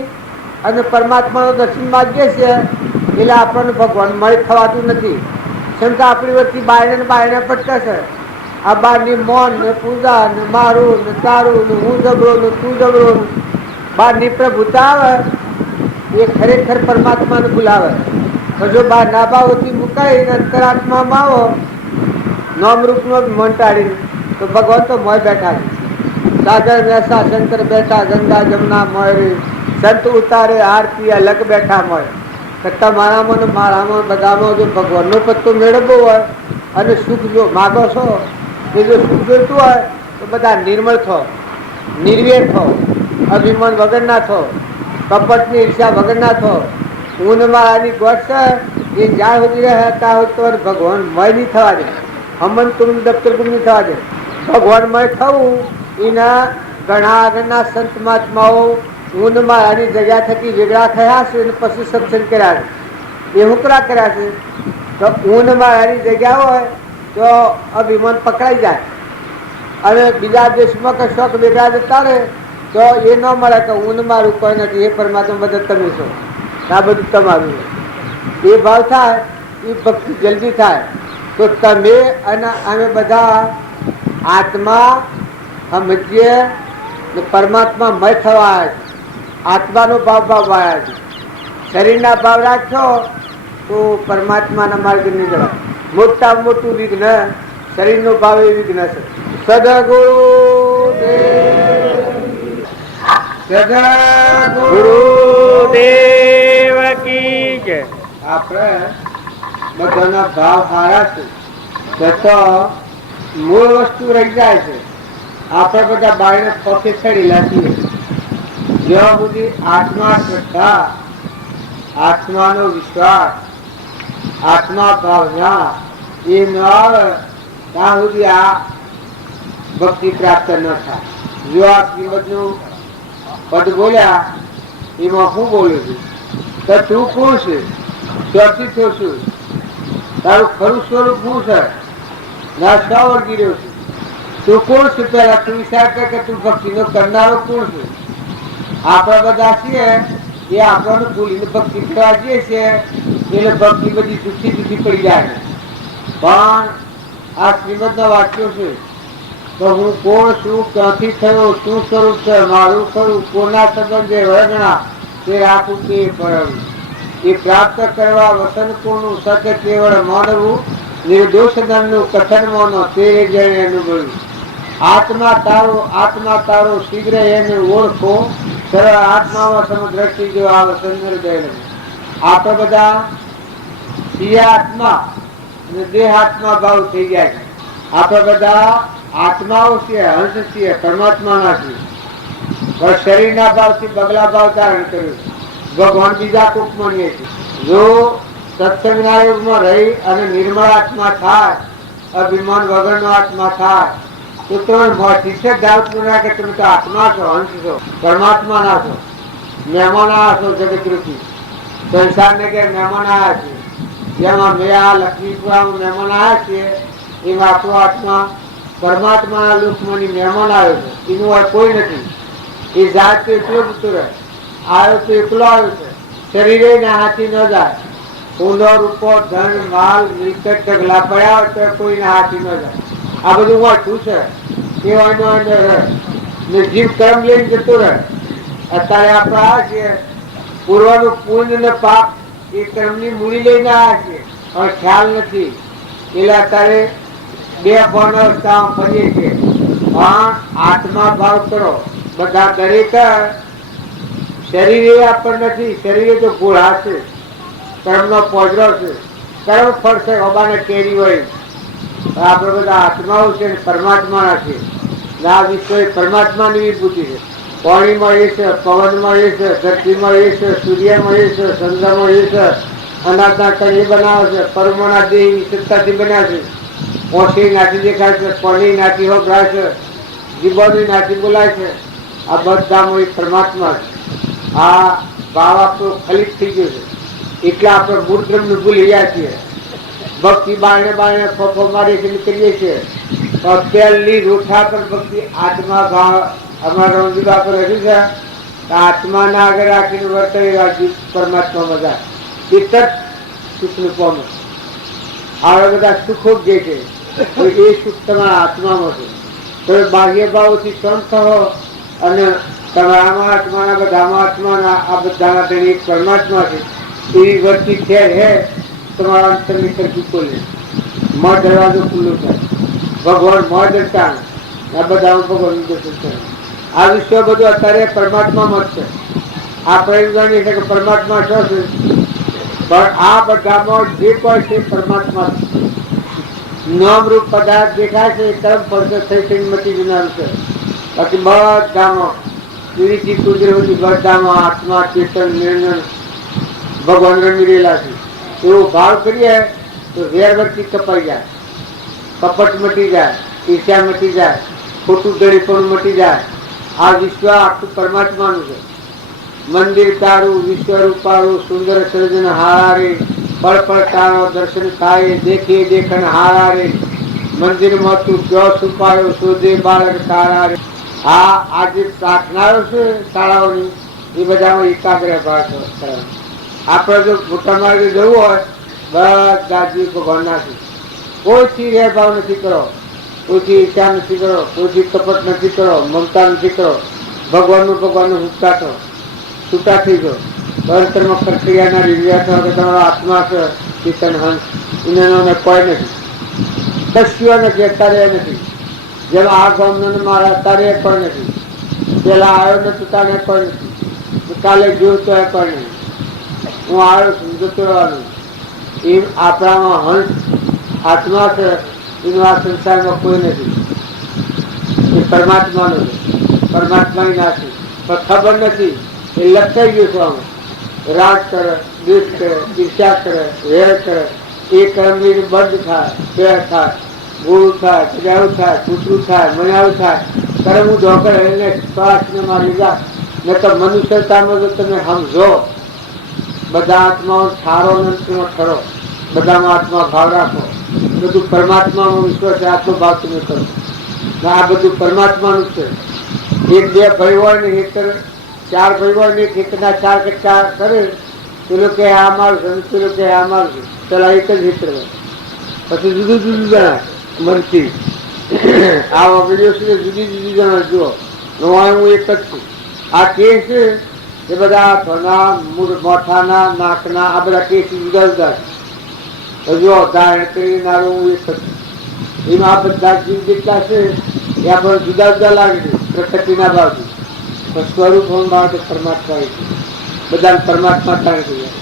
અને પરમાત્માનું દર્શન માગીએ છીએ એટલે આપણને ભગવાન મળી થવાતું નથી ક્ષમતા આપણી વચ્ચે બાયણે બાયણે પટકે છે આ બારની મૌન ને પૂજા ને મારું ને તારું ને હું જબરો ને તું જબરો ને બહારની પ્રભુતા આવે એ ખરેખર પરમાત્માને બોલાવે તો જો બહાર નાભાવથી મુકાઈને અંતરાત્મામાં આવો નામરૂપનો મન ટાળીને તો ભગવાન તો મોય બેઠા છે સાગર મેસા શંકર બેઠા ગંગા જમના મોયરી સંત ઉતારે આરતી અલગ બેઠા મળે. તમારામાં ને મારામાં બધામાં જો ભગવાનનો પત્તો મેળવવો હોય અને સુખ જો માગો છો, એ જો સુખ જોઈતું હોય તો બધા નિર્મળ થો, નિર્વેર થો, અભિમાન વગર ના થો, કપટની ઈર્ષા વગર ના થો. ઊન મારાની ગોઠ છે એ જ્યાં સુધી રહે ત્યાં સુધી તો ભગવાન મય નહીં થવા દે, હમન કુમ દફતર કુમ નહીં થવા દે. ભગવાનમય થવું એના ઘણા આગળના સંત મહાત્માઓ ઊન મારાની જગ્યા થકી વેગળા થયા છે અને પછી સત્સંગ કર્યા છે. એ હુકરા કર્યા છે તો ઊન મારાની જગ્યા હોય તો અભિમાન પકડાઈ જાય અને બીજા દેશમાં કે શોખ વેગળા જતા રહે તો એ ન મળે કે ઊન મારું કોઈ નથી, એ પરમાત્મા બધા તમે છો, આ બધું તમારું. એ ભાવ થાય એ ભક્તિ જલ્દી થાય. તો તમે અને અમે બધા આત્મા સમજીએ પરમાત્મા મય થવા આવ્યા છે. આત્માનો ભાવ આવ્યા છે. શરીરના ભાવ રાખશો તો પરમાત્માના માર્ગે નહીં જવાય. મોટામાં મોટું વિઘ્ન શરીરનો ભાવ એ વિઘ્ન છે. ગુરુદેવ કી જય. આપણે બધાના ભાવ સારા છે તો મૂળ વસ્તુ રહી જાય છે. આપણે બધા બાળને પગે ચડેલા છીએ. જ્યાં સુધી આત્મા શ્રદ્ધા, આત્માનો વિશ્વાસ, આત્મા ભાવના એ ન આવે ત્યાં સુધી આ ભક્તિ પ્રાપ્ત ન થાય. જો આ શ્રીમદનું પદ બોલ્યા એમાં હું બોલું છું તો તું કોણ છે, ક્યાંથી થયો છું, તારું ખરું સ્વરૂપ શું છે, ના શા વળગી રહ્યો છું, તું કોણ છે, પેલા તું વિચાર કર કે તું ભક્તિનો કરનારો કોણ છે. આપણે બધા છીએ એ આપણને ભૂલીને ભક્તિ કરવા જઈએ છીએ એટલે ભક્તિ બધી જુઠ્ઠી જુઠ્ઠી પડી જાય. પણ આ શ્રીમદના વાક્યો છે તો હું કોણ છું, ક્યાંથી થયો, શું સ્વરૂપ છે, મારું ખરું, કોના સંબંધે વર્ગણા તે રાખું તે પરવું, એ પ્રાપ્ત કરવા વસન કોનું સત્ય કેવળ માનવું, નિર્દોષ દંડનું કથન માનો તે જઈને અનુભવ્યું. આત્મા તારો શીઘ્ર એને ઓળખો, સરળ આત્મામાં સમદ્રષ્ટિ જો આવે સંદર્ભ. આપણે બધા છીએ આત્મા અને દેહ આત્મા ભાવ થઈ ગયા છે. આપણે બધા આત્માઓ છીએ, હંસ છીએ, પરમાત્માના છીએ. પણ શરીરના ભાવથી બગલા ભાવ ધારણ કર્યું. ભગવાન બીજા કોક માનીએ છીએ. જો સત્સંગના યુગમાં રહી અને નિર્મળ આત્મા થાય, અભિમાન વગરનો આત્મા થાય તો તમે મોટી છે ડાઉટ કે તમે તો આત્મા છો, હંસ છો, પરમાત્મા ના છો, મહેમાન આવ્યા છો જગતરૂપી સંસારને કે મહેમાન આવ્યા છે. જેમાં મેં આ લક્ષ્મીપુરામાં મહેમાન આવ્યા છીએ એમાં આપણો આત્મા પરમાત્માના લોકમાંની મહેમાન આવ્યો છે. એનું આ કોઈ નથી. એ જાત તો એકલો જતો રહે, આવ્યો તો એકલો આવ્યો છે. શરીરે ને હાથી ન જાય. ઊંડો રૂપો ધન માલ મિલકત ઢગલા પડ્યા હોય તો કોઈને હાથી ન જાય. આ બધું વાંચું છે એ વાંધો ને જીવ કર્મ લઈને જતો રહે. અત્યારે આપણે આવ્યા છીએ પૂર્વનું પુણ્ય ને પાપ એ કર્મની મૂડી લઈને આવ્યા છીએ હવે ખ્યાલ નથી એટલે અત્યારે બે ભાવના અવસ્થામાં ફરીએ છીએ. પણ આત્મા ભાવ કરો બધા દરેક. શરીર એ આપણને નથી, શરીર તો ઘોડા છે, કર્મનો પોજરો છે, કર્મ ફળ છે, ઓબાને કેરી હોય. આપણે બધા આત્માઓ છે પરમાત્માના છે. આ વિશ્વ પરમાત્માની વિભૂતિ છે. પાણીમાં એ છે, પવનમાં એ છે, ધરતીમાં એ છે, સૂર્યમાં એ છે, ચંદ્રમાં એ છે. અનાજના કણ એ બનાવે છે, પરમોના દેહની સત્તાથી બન્યા છે. ઓછી નાથી દેખાય છે, પાણી નાથી વપરાય છે, જીવોની નાથી બોલાય છે. આ બધામાં એ પરમાત્મા છે. આ ભાવ આપણો ખલિત થઈ ગયો છે એટલે આપણે મૂળ બ્રહ્મને ભૂલી ગયા છીએ. ભક્તિ બારણે બારણે ફોફો મારી નીકળીએ છીએ. પહેલી રોઠા પર ભક્તિ આત્મા ભાવ અમારા રમજીબા પર રહ્યું છે. આત્માના આગળ રાખીને વર્તે પરમાત્મા બધા એક જ સુખનું પામે. આવા બધા સુખો જે છે એ સુખ તમારા આત્મામાં છે. તમે બાહ્ય ભાવોથી શાંત થો અને તમારામાં આત્માના બધામાં આત્માના આ બધાના તેની એક પરમાત્મા છે એવી વર્તી ખેર હે તમારા અંતરની સરખી ખોલે. મા દરવાજો ખુલ્લો થાય. ભગવાન મા દર્શાન આ બધા ભગવાનનું દર્શન કરે. આ વિશ્વ બધું અત્યારે પરમાત્મામાં જ છે. આપણે એમ જાણીએ છીએ કે પરમાત્મા શું છે, પણ આ બધામાં જે કોઈ છે પરમાત્મા નામરૂપ પદાર્થ દેખાય છે એ કર્મ ફળ થઈ થઈને મટી જનારું છે. બાકી બધામાં પીડીથી કુદરતી બધામાં આત્મા ચેતન નિર્ણય ભગવાન રમી છે. એવો ભાવ કરીએ તો વેરવર્તી કપાઈ જાય, કપટ મટી જાય, ઈર્ષ્યા મટી જાય, ખોટું દળીપણું મટી જાય. આ વિશ્વ આખું પરમાત્માનું છે. મંદિર તારું વિશ્વ રૂપારું સુંદર સર્જન હારા રે, પળ પળ તારો દર્શન થાય દેખે દેખન હારા રે, મંદિરમાં તું ક્યો છુપાયો શોધે બાળક તારા રે. આ જે પ્રાર્થનાઓ છે શાળાઓની એ બધામાં એકાગ્ર ભાવ કરવાનો. આપણે જો મોટા માર્ગે જવું હોય બધા જીવ ભગવાનના છે. કોઈથી વેરભાવ નથી કરો, કોઈથી ઈચ્છા નથી કરો, કોઈથી કપટ નથી કરો, મમતા નથી કરો. ભગવાનનું હુંચકા કરો, છૂટા થઈ જાઓ. અંતરમાં પ્રક્રિયાના વિદ્યાર્થીઓ કે તમારો આત્મા છે ચેતન હંસ એને કોઈ નથી, કશું નથી, અત્યારે નથી. જેમ આ ગામનો મારા અત્યારે પણ નથી, પેલા આવ્યો નથી તારે પણ નથી, કાલે જોયો તો પણ નહીં. હું આવ્યો છું જતો રહેવાનું. એ આપણામાં હંસ આત્મા છે, એનું આ સંસારમાં કોઈ નથી. એ પરમાત્માનું છે, પરમાત્માની નાથી પણ ખબર નથી. એ લખાઈ ગયું છે આમાં. રાગ કરે, દ્વેષ કરે, ઈર્ષા કરે, વેર કરે. એ કર્મની બંધ થાય, ફેર થાય, ગોળું થાય, પજાવું થાય, કૂતરું થાય, મનાવું થાય. કર્મ હું ઢોકર એને શ્વાસને મારી જા. ને તો મનુષ્યતામાં જો તમે સમજો બધા આત્માઓ ઠારો નથી ઠરો, બધામાં આત્મા ભાવ રાખો. બધું પરમાત્માનો વિશ્વાસ છે, આટલો ભાવ તમે કરો. આ બધું પરમાત્માનું છે. એક બે ભાઈ હોય ને એક ચાર ભાઈ હોય ને એકના ચાર કે ચાર કરે, પેલો કે આ મારું છે, પેલો કે આ મારું છે. પેલા એક જ હિત રહે, પછી જુદું જુદું જણાય મનથી. આ વિડીયો સુધી જુદી જુદી જણાય. જુઓ હું એક જ છું. આ કેસ છે એ બધા હાથોના, મોઠાના, નાકના આ બધા કેસ જુદા જુદા છે. જો ધારણ કરી નારું હું એક જ છું. એમાં આ બધા જીવ જેટલા છે એ આપણને જુદા જુદા લાગે છે પ્રકૃતિના ભાવથી, પણ સ્વરૂપ ભાવ પરમાત્મા છે. બધા પરમાત્મા તારે થઈ જાય.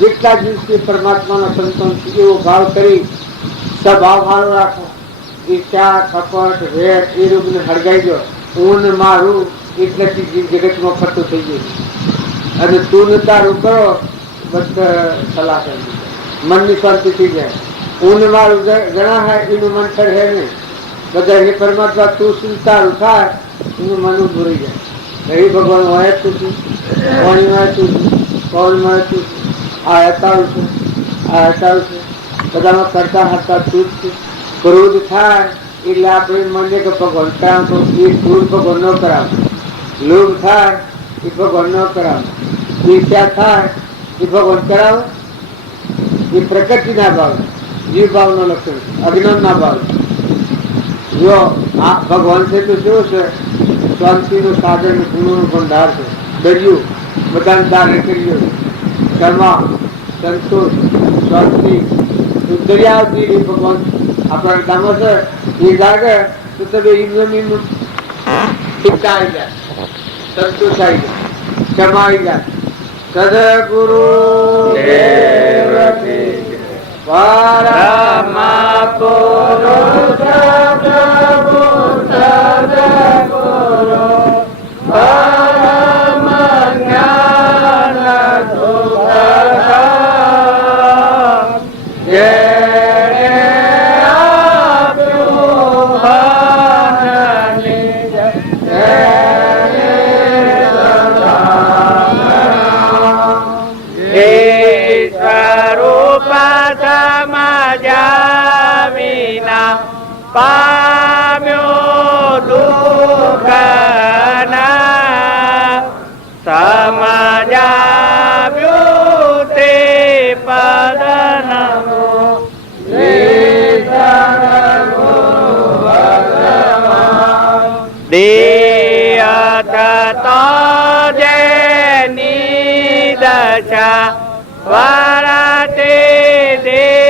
જેટલા જીવ છે પરમાત્માના સંતોન એવો ભાવ કરી સ્વભાવ સારો રાખો. ઈચ્છા, કપટ, વેર એ રોગને હળગાઈ દો. હું ને મારું એટલેથી જીવ જગતમાં ફરતું થઈ ગયું. અને તું ને તારું કરો બધા સલાહ કરી મનની શાંતિ થઈ જાય. હું ને મારું જણા હોય એનું મન ઠરે નહીં. બધા એ પરમાત્મા તું શું તારું થાય એનું મન ભૂરી જાય. એ ભગવાન હોય તું છું, પાણી હોય તું છું, પવન હોય તું છું, આ હતારું છે, આ હતારું છે. બધામાં કરતા હતા તું જ છું. ક્રોધ થાય એટલે આપણે મને કે ભગવાન કરાવો, એ ક્રોધ ભગવાન ન કરાવો. લોભ થાય એ ભગવાન ન કરાવો. ઈર્ષ્યા થાય એ ભગવાન કરાવો. એ પ્રકૃતિના ભાવ, જીવ ભાવનો લક્ષણ, અજ્ઞાનના ભાવ. જો આ ભગવાન છે તો શું છે? શાંતિનું સાધન, ગુણોનું ભંડાર છે. દરિયું બધાને દાન કર્યું. ક્ષમા, સંતોષ, શાંતિ દરિયાથી ભગવાન આપણા ગામમાં છે. એ લાગે તો તમે ઇન્દ્રની શિક્ષા આવી જાય, સંતોષ આવી જાય, ક્ષમા આવી જાય. સદગુરુ પરમા પુરુષ પ્રભુ સદગુરુ પરમ જ્ઞાન સુખદાતા જેણે આપ્યું હનની જેણે વિના પામ્યો દુઃખના સમજાવ્યું તે પદનમો દેયત તો જેની દશા વરતે દેયાતી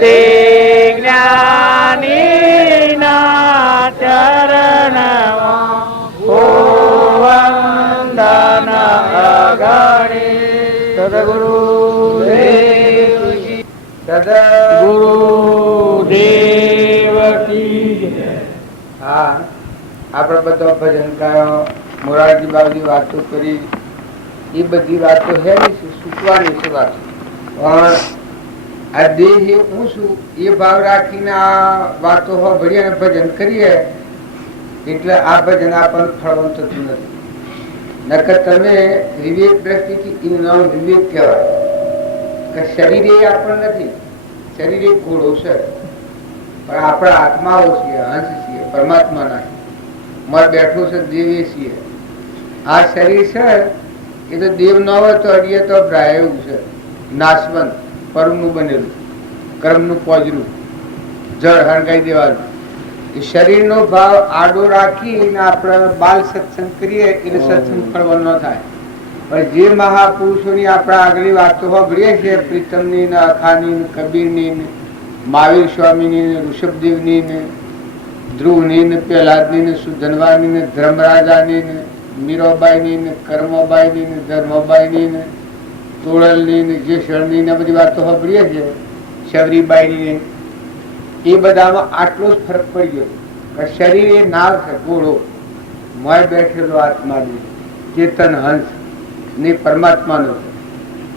તે જ્ઞાનીના ચરણમાં સદગુરુદેવ કી ગુરુદેવ કી જય. હા, આપણે બધો ભજન ગાયો, મોરારજી બાબુની વાતો કરી, એ બધી વાતો છે ને સૂચવાની છે વાતો. પણ આ દેહ એ હું છું એ ભાવ રાખીને આ વાતો સાંભળીએ અને ભજન કરીએ એટલે આ ભજન આપણને ફળવાનું થતું નથી. નકર તમે વિવેક દ્રષ્ટિથી એનું નામ વિવેક કહેવાય કે શરીર એ આપણને નથી, શરીર એ ઘોડો છે, પણ આપણા આત્માઓ છીએ, હંસ છીએ, પરમાત્મા ના મર બેઠું છે, દેવ એ છીએ. આ શરીર છે એ તો દેવ ન હોય તો અડીએ તો ભ્રાય એવું છે, નાશવંત પરમનું બનેલું, કર્મનું પોજરું, જળ હળગાઈ દેવાનું. એ શરીરનો ભાવ આડો રાખીને આપણે બાલ સત્સંગ કરીએ એટલે સત્સંગ ફળવો ન થાય. પણ જે મહાપુરુષોની આપણે આગળ વાતો સાંભળીએ છીએ, પ્રીતમની ને અખાની ને કબીરની ને મહાવીર સ્વામીની ને ઋષભદેવની ને ધ્રુવની ને પ્રહલાદની ને સુધનવાની ને ધર્મરાજાની ને મીરાબાઈની ને કર્મબાઈની ને ધર્મબાઈની ને તોળલની ને જેસળની ને બધી વાતો સાંભળીએ છીએ, શબરીબાઈની ને, એ બધામાં આટલો જ ફરક પડી ગયો કે શરીર એ નાવ છે, ઘોડો, મોય બેઠેલો આત્માની ચેતન હંસ ને પરમાત્માનો છે,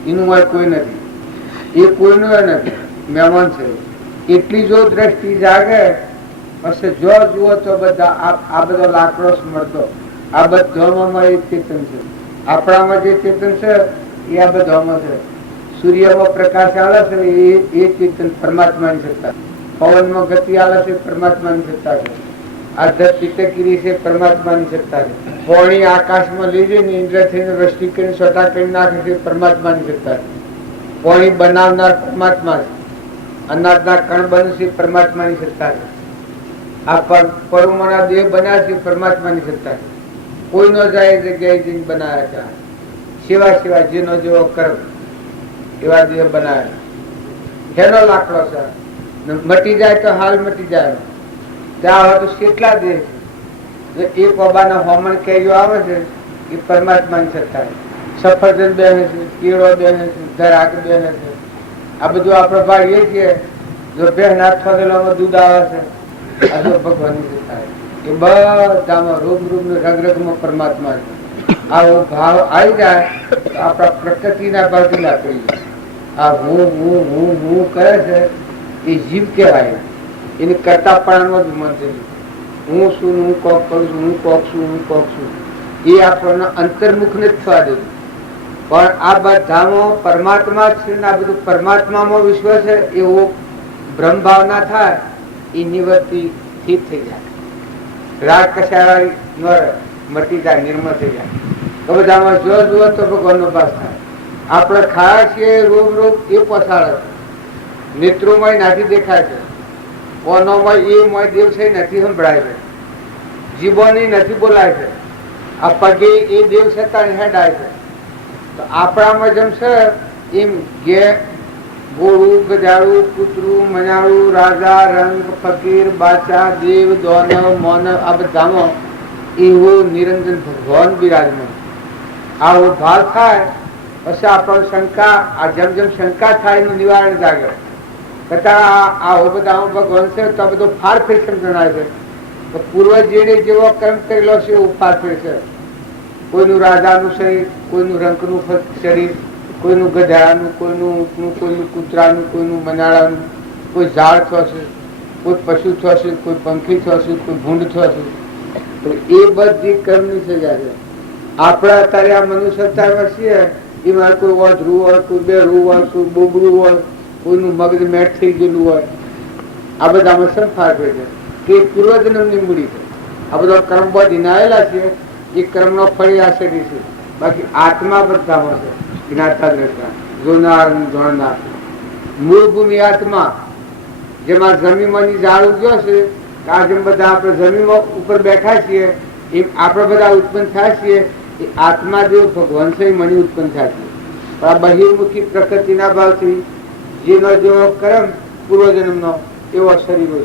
એનું મોય કોઈ નથી, એ કોઈનું નથી, મહેમાન છે. એટલી જો દ્રષ્ટિ જાગે પછી જો જુઓ તો બધા આ બધો લાકડો મળતો, આ બધામાં એ ચેતન છે, આપણામાં જે ચેતન છે એ આ બધામાં છે. સૂર્યમાં પ્રકાશ આવે છે એ ચેતન પરમાત્માની સત્તા, પવનમાં ગતિ આવે છે પરમાત્માની સત્તા છે, આ ધરતી ટકીરી છે પરમાત્માની સત્તા છે, પાણી આકાશમાં લઈ જઈને ઇન્દ્ર થઈને વૃષ્ટિ કરીને છોટા કરી નાખે છે પરમાત્માની સત્તા છે, પાણી બનાવનાર પરમાત્મા છે, અનાજના કણ બને છે પરમાત્માની સત્તા છે, આ પરમાના દેહ બનાવે છે પરમાત્માની સત્તા છે. કોઈ નો જાય જગ્યાએ જઈને બનાવ્યા છે, સેવા સેવા જેનો જેવો કર્મ એવા દેહ બનાવે. હેનો લાકડો છે, મટી જાય તો હાલ મટી જાય, ત્યાં હોય તો કેટલા દેહ છે. એક બાબાના હોમણ કેરીઓ આવે છે એ પરમાત્માની સત્તા છે, સફરજન બેસે છે, કેળો બેસે છે, ધરાક બેસે છે, આ બધું આપણે ભાગીએ છીએ. જો બેન હાથ દૂધ આવે છે, આ જો ભગવાનની સત્તા છે. એ બધામાં રૂપ રૂપ રગ રગમાં પરમાત્મા છે. આવો ભાવ આવી જાય તો આપણા પ્રકૃતિના ભાવથી ના પડી જાય. આ હું હું હું હું કરે છે એ જીવ કહેવાય, એને કરતાપણાનો જ મન છે. હું શું, હું કોક કરું છું, હું કોક છું, હું કોક છું, એ આપણને અંતર્મુખને જ થવા દે. પણ આ બધામાં પરમાત્મા છે ને આ બધું પરમાત્મામાં વિશ્વ છે એવો ભ્રમ ભાવના થાય એ નિવૃત્તિ ઠીક થઈ જાય, રાગ કશાવાળી મટી જાય, નિર્મળ થઈ જાય. તો બધામાં જો જુઓ તો ભગવાનનો પાસ થાય. આપણે ખાય છીએ રોગ રોગ એ પસાડે છે, નેત્રોમાં નાથી દેખાય છે, કોનોમાં એ મોય દેવ છે નથી સંભળાય છે, જીભોની નથી બોલાય છે, આ પગે એ દેવ છતાં હેડાય છે. તો આપણામાં જેમ છે એમ ગે ગોળું, ગજાળું, કૂતરું, મનાળું, રાજા, રંગ, ફકીર, બાદશાહ, દેવ, દોનવ, મોનવ, આ બધામાં એવો નિરંજન ભગવાન બિરાજમાન. આવો ભાવ થાય પછી આપણને શંકા, આ જેમ જેમ શંકા થાય એનું નિવારણ જાગે. આવો બધા ભગવાન છે તો બધો ફારફેર સમજણાય છે. તો પૂર્વજેને જેવો કર્મ કરેલો છે એવું ફારફેર છે. કોઈનું રાજાનું શરીર, કોઈનું રંકનું શરીર, કોઈનું ગધાડાનું, કોઈનું ઊંટનું, કોઈનું કૂતરાનું, કોઈનું મનાળાનું, કોઈ ઝાડ થશે, કોઈ પશુ થશે, કોઈ પંખી થશે, કોઈ ભૂંડ થશે. તો એ બધી કર્મની સજા છે. આપણે અત્યારે આ મનુષ્ય છીએ એમાં કોઈ ઓઢરું હોય, કોઈ બેરું હોય, કોઈ બોબડું હોય, કોઈનું મગજ મેટ થઈ ગયેલું હોય, આ બધામાં શું ફાયદો છે કે પૂર્વજન્મની મૂડી છે. આ બધા કર્મ બધીને આવેલા છે, એ કર્મનો ફળી આ શરીર છે. બાકી આત્મા બધામાં છે, જ્ઞાતા દ્રષ્ટા, જોનાર જોનાર. મૂળ ભૂમિ આત્મા, જેમાં જમીનમાંની ઝાડ ઉગ્યો છે, આ જેમ બધા આપણે જમીનમાં ઉપર બેઠા છીએ એમ આપણે બધા ઉત્પન્ન થાય છીએ. એ આત્મા જેવો ભગવાન છે મની ઉત્પન્ન થાય છે. આ બહિર્મુખી પ્રકૃતિના ભાવથી જેનો જેવો કર્મ પૂર્વજન્મનો એવો શરીર છે.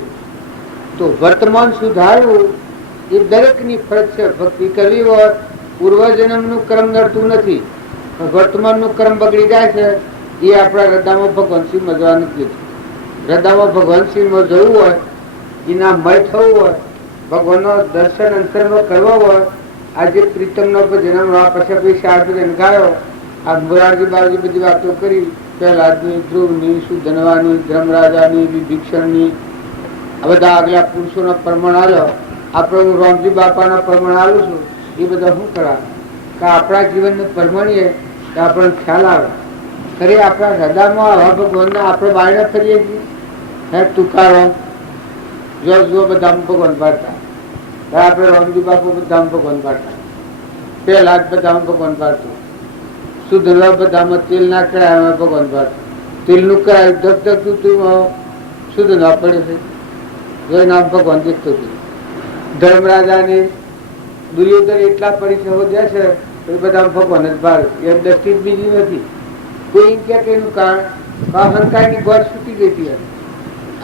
તો વર્તમાન સુધારવું એ દરેકની ફરજ છે. ભક્તિ કરવી હોય પૂર્વજન્મનું કર્મ નડતું નથી, વર્તમાનનું કર્મ બગડી જાય છે એ આપણા હૃદયમાં ભગવાન શ્રી મજવા નથી. હૃદયમાં ભગવાન શ્રીમાં જવું હોય, એના મય થવું હોય, ભગવાનનો દર્શન અંતરમાં કરવો હોય, આજે પ્રીતમનો જન્મ પછી પૈસા ગાયો, આ મોરારજી બારજી બધી વાતો કરી, પ્રહલાદની, ધ્રુવની, સુધનવાની, ધર્મરાજાની, વિભીષણની, આ બધા આગલા પુરુષોના પ્રમાણ આવ્યો. આપણે હું રામજી બાપાના પ્રમાણ આવું છું, એ બધા શું કરા કે આપણા જીવનને પરમાણીએ તો આપણને ખ્યાલ આવે. ખરી આપણા હૃદયમાં આવા ભગવાનને આપણે બાયણે ફરીએ છીએ. હે તુકારામ જો જો બધા ભગવાન પાડતા, આપણે રામજી બાપુ બધા ભગવાન પાડતા, પહેલા બધા ભગવાન પાડતું, સુધરવા બધામાં તેલ ના કરાય ભગવાન પાડતું, તેલનું કરાયું ધક ધકતું તું સુધરવા પડે છે. જોઈને આમ ભગવાન દેખતો હતું. ધર્મરાજાની દુર્યોધન એટલા પરિચયો દે છે એ બધા ભગવાન જ ભારે, એમ દ્રષ્ટિ બીજી નથી. કોઈ કે એનું કારણ અહંકારની ગોળ છૂટી ગઈ હતી.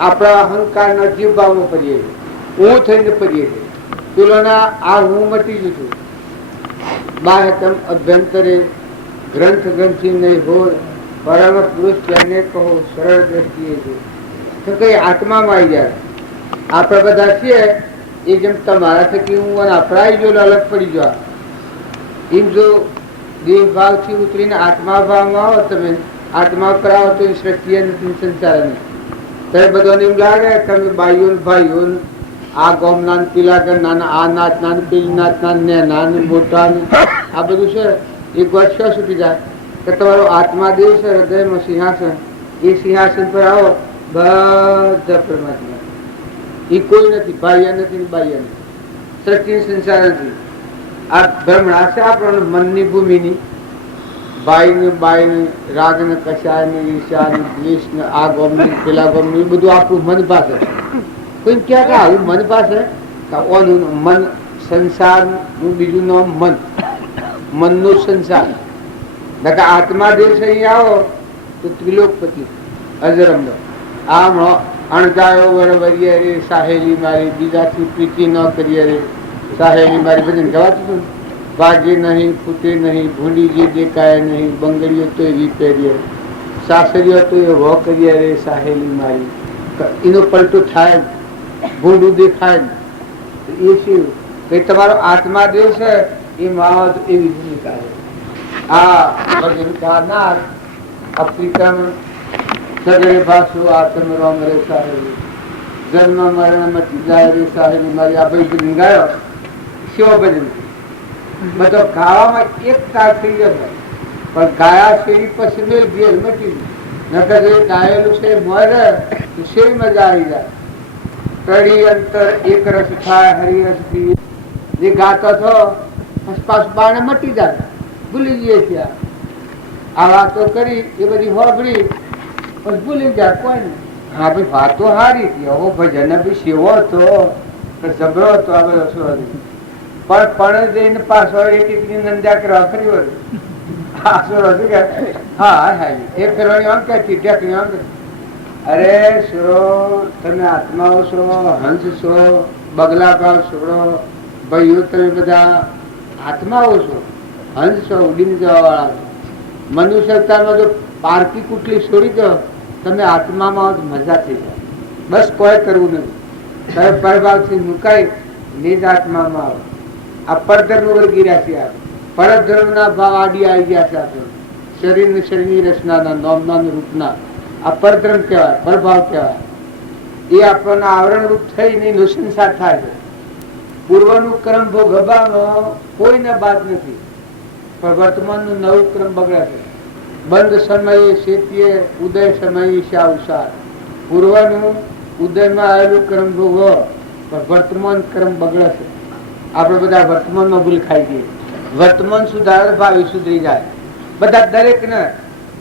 આપણા અહંકારના જીવ ભાવમાં પડીએ છીએ, હું થઈને પડીએ છીએ. પેલોના આ હું મટી ગયું છું. બાહ્યતમ અભ્યંતરે ગ્રંથ ગ્રંથિ નહીં હોય, પરમ પુરુષ તેને કહો સરળ દ્રષ્ટિએ છે. તો કઈ આત્મામાં આવી જાય. આપણે બધા છીએ એ જેમ તમારા થકી હું આપણા જો અલગ પડી જાય એમ જો દેહ ભાવથી ઉતરીને આત્મા ભાવમાં આવો, તમે આત્મા પર આવો તો સૃષ્ટિ નથી, સંસાર નહીં. ત્યારે બધાને એમ લાગે તમે ભાઈઓ ભાઈઓ આ ગોમના પેલા નાના આ નાચના પેલી નાચના નેના મોટા આ બધું છે. એક વર્ષ છૂટી જાય કે તમારો આત્મા દેહ છે, હૃદયમાં સિંહાસન, એ સિંહાસન પર આવો બધા પરમાત્મા. એ કોઈ નથી, બાહ્ય નથી, બાહ્ય નથી, સૃષ્ટિ સંસાર નથી. આ ભ્રમણા છે આપણને મનની ભૂમિની. બાઈ ને બાઈ ને રાગ ને કશાય ને ઈર્ષા ને દ્વેષ ને આ ગોમની પેલા ગોમની બધું આપણું મન પાસે. કોઈ ક્યાં કે આવું મન પાસે ઓનું મન સંસાર નું બીજું નામ મન, મનનો સંસાર. આત્મા દેશ અહીં આવો તો ત્રિલોકપતિ અજરંગ આમ અણજાયો વરવરીએ રે સાહેલી મારી, બીજાથી પ્રીતિ ન કરીએ રે સાહેલી મારી. ભજન ગવાતું હતું. વાગે નહીં, ફૂટે નહીં, ભૂંડી જે દેખાય નહીં, બંગડીઓ તો એવી પહેરીએ, સાસરીઓ તો એ વો કરીએ રે સાહેલી મારી. એનો પલટો થાય, ભૂંડું દેખાય ને એ શું કઈ તમારો આત્મા દેવ છે એ માવત એવી ભૂમિકા છે. આ ભજન ગાનાર અપ્રિતમ સગરે ભાષો આત્મ રામ રે સાહેલી, જન્મ મરણ મટી જાય રે સાહેલી મારી. આ ભાઈ ભજન ગાયો શિવ ભજન બધો ગાવામાં એક તાર થઈ ગયો, પણ ગાયા શેરી પછી મેલ ગેર મટી નકર જે ગાયેલું છે મોરે શેરી મજા આવી જાય. કડી અંતર એક રસ થાય હરિરસ પી, જે ગાતો છો આસપાસ બાણે મટી જાય, ભૂલી જઈએ ત્યાં. આ વાતો કરી એ બધી હોબળી પણ ભૂલી જાય કોઈ નહીં. હા ભાઈ વાતો હારી હતી, હવે ભજન બી સેવો હતો, જબરો હતો, આ બધો શું હતું. પણ જઈને પાછો એક નંદ્યા કરવા ફર્યું હતું. હા એ ફેરવાની આમ કે ટીટ્યા આમ કે અરે સુરો તમે આત્માઓ છો, હંસ છો, બગલા ભાવ છોડો ભાઈઓ, તમે બધા આત્માઓ છો, હંસ છો, ઉડીને જવા વાળા છો. મનુષ્યતામાં જો પારકી કુટલી છોડી દો તમે આત્મામાં મજા થઈ જાય. બસ કોઈ કરવું નથી. તમે પરભાવથી મુકાઈ નિજ આત્મામાં આવો. આ પરધર્મ વર્ગી રાશિ આવે, પરધર્મ ના ભાવ આડી આવી ગયા છે. આપણે શરીર ને શરીરની રચનાના નોમના રૂપના આ પરધર્મ કહેવાય, પ્રભાવ કહેવાય. એ આપણને આવરણ રૂપ થઈને સંસાર થાય છે. પૂર્વનું ક્રમ ભોગ હબામાં કોઈને બાદ નથી, પણ વર્તમાનનું નવું ક્રમ બગડે છે. બંધ સમયે શેતીએ, ઉદય સમયે શાવસાર. પૂર્વનું ઉદયમાં આવેલું ક્રમ ભોગવો, પણ વર્તમાન ક્રમ બગડે છે. આપણે બધા વર્તમાનમાં ભૂલ ખાઈ ગઈએ. વર્તમાન સુધારે ભાવિ સુધરી જાય. બધા દરેક ને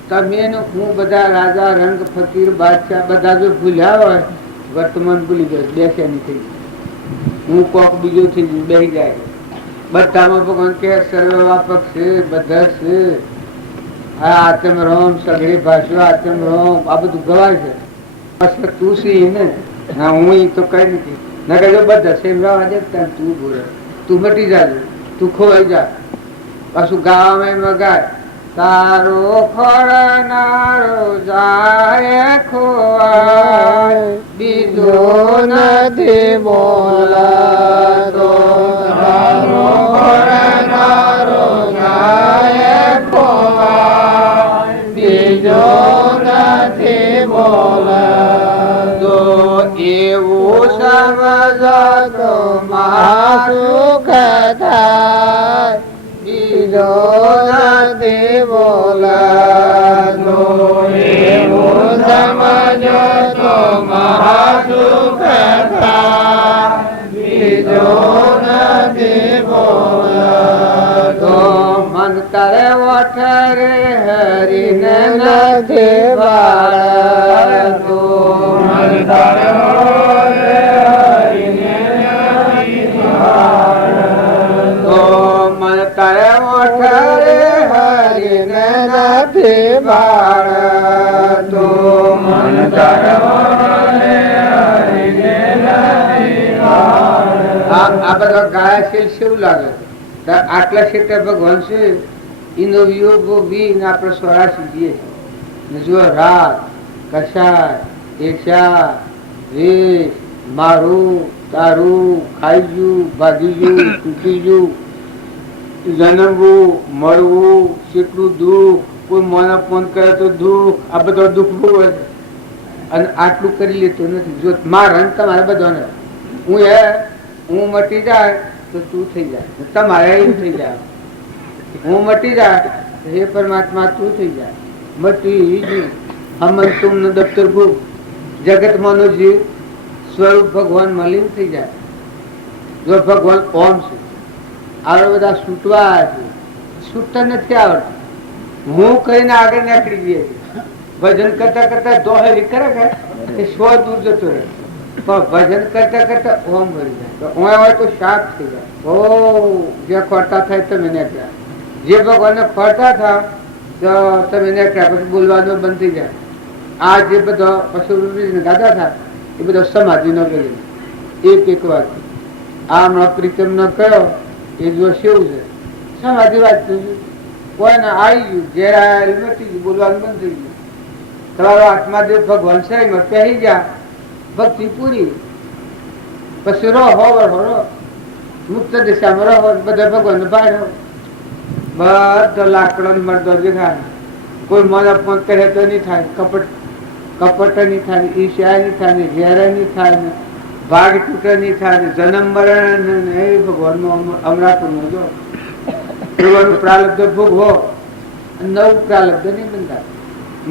તમે હું બધા રાજા રંગ ફકીર બાદશાહ બધા જો ભૂલ્યા હોય, વર્તમાન ભૂલી જાય, બેસ્યા થઈ હું કોક બીજું થઈ બેસી જાય. બધામાં ભગવાન કે સર્વવ્યાપક છે, બધા છે. આ આત્મ રોમ સગડી ભાષો આત્મ રોમ આ બધું ગવાય છે. તું સી ને હા હું એ તો કઈ નથી ના કહે બધા સેમ દે તું બોલે, તું મટી જાય, તું ખોવાઈ જા. પાછું ગાવામાં ગાય તારો ખોરનારો જાય ખોવાય, બીજો નથી બોલાતો. તારો ખોરનારો જાય ખોવાય, બીજો નથી બોલાતો. એવું સમજો તો સુખ થાય, બીજો નથી બોલાતો. એવું સમજો તો સુખ થાય, બીજો નથી બોલાતો. મન કરે વઠરે હરીને નથી બાળતો. મન કરે હરીને નથી બાળતો. મન કરે વઠરે હરીને નથી બાળતો. મન કરે હરીને નથી બાળતો. આ બધો ગાયશીલ શું લાગે? આટલા ક્ષેત્રે ભગવાન છે એનો વિયોગો બી આપણે સ્વરાશી દઈએ છીએ. જો રાત કશાય એશા વેશ મારું તારું ખાઈ ગયું ભાગી ગયું તૂટી ગયું જન્મવું મળવું કેટલું દુઃખ, કોઈ મને ફોન કરે તો દુઃખ, આ બધો દુઃખ બહુ હોય અને આટલું કરી લેતો નથી. જો મારા તમારે બધાને હું મટી જાય તો તું થઈ જાય, તમારે એવું થઈ જાય. હું મટી જાય હે પરમાત્મા તું થઈ જાય. મટી ગયું હમન તુમ નો દફતર ગુપ જગત માનો જીવ સ્વરૂપ ભગવાન મલિન થઈ જાય. જો ભગવાન ઓમ છે, આપણે બધા છૂટવા છે, છૂટતા નથી આવડતું. હું કહીને આગળ નીકળી જઈએ ભજન કરતા કરતા દોહરી કરે કે એ સ્વ દૂર જતો રહે, પણ ભજન કરતા કરતા ઓમ ભરી જાય. હોય તો શાક થઈ જાય. ઓ જે ખોટા થાય તમે નીકળ્યા, જે ભગવાનને ફરતા થાવ તો તમે નીકળ્યા, પછી બોલવાનું બંધ થઈ જાય. આ જે બધો પશુ ગાદા થાય એ બધો સમાધિ ન ગયેલી એક વાત. આ હમણાં પ્રીતમ ન કયો એ જો શું છે સમાધિ વાત કોઈને આવી ગયું ઘેર આવેલું નથી ગયું, બોલવાનું બંધ થઈ ગયું. તમારો આત્માદેવ ભગવાન છે એમાં પહેરી ગયા, ભક્તિ પૂરી. પછી રહો મુક્ત દિશામાં રહો, બધા ભગવાન બહાર રહો. બધો લાકડો મરદો દેખાય, કોઈ મને ફોન કરે તો નહીં થાય, કપટ નહીં થાય, ઈર્ષ્યા નહીં થાય, ઝેરા નહીં થાય, ભાગ તૂટે નહીં થાય, જન્મ મરણ એ ભગવાન અમરાપુર જો ભગવાન પ્રાલબ્ધ ભોગવો, નવું પ્રાલબ્ધ નહીં બંધાય.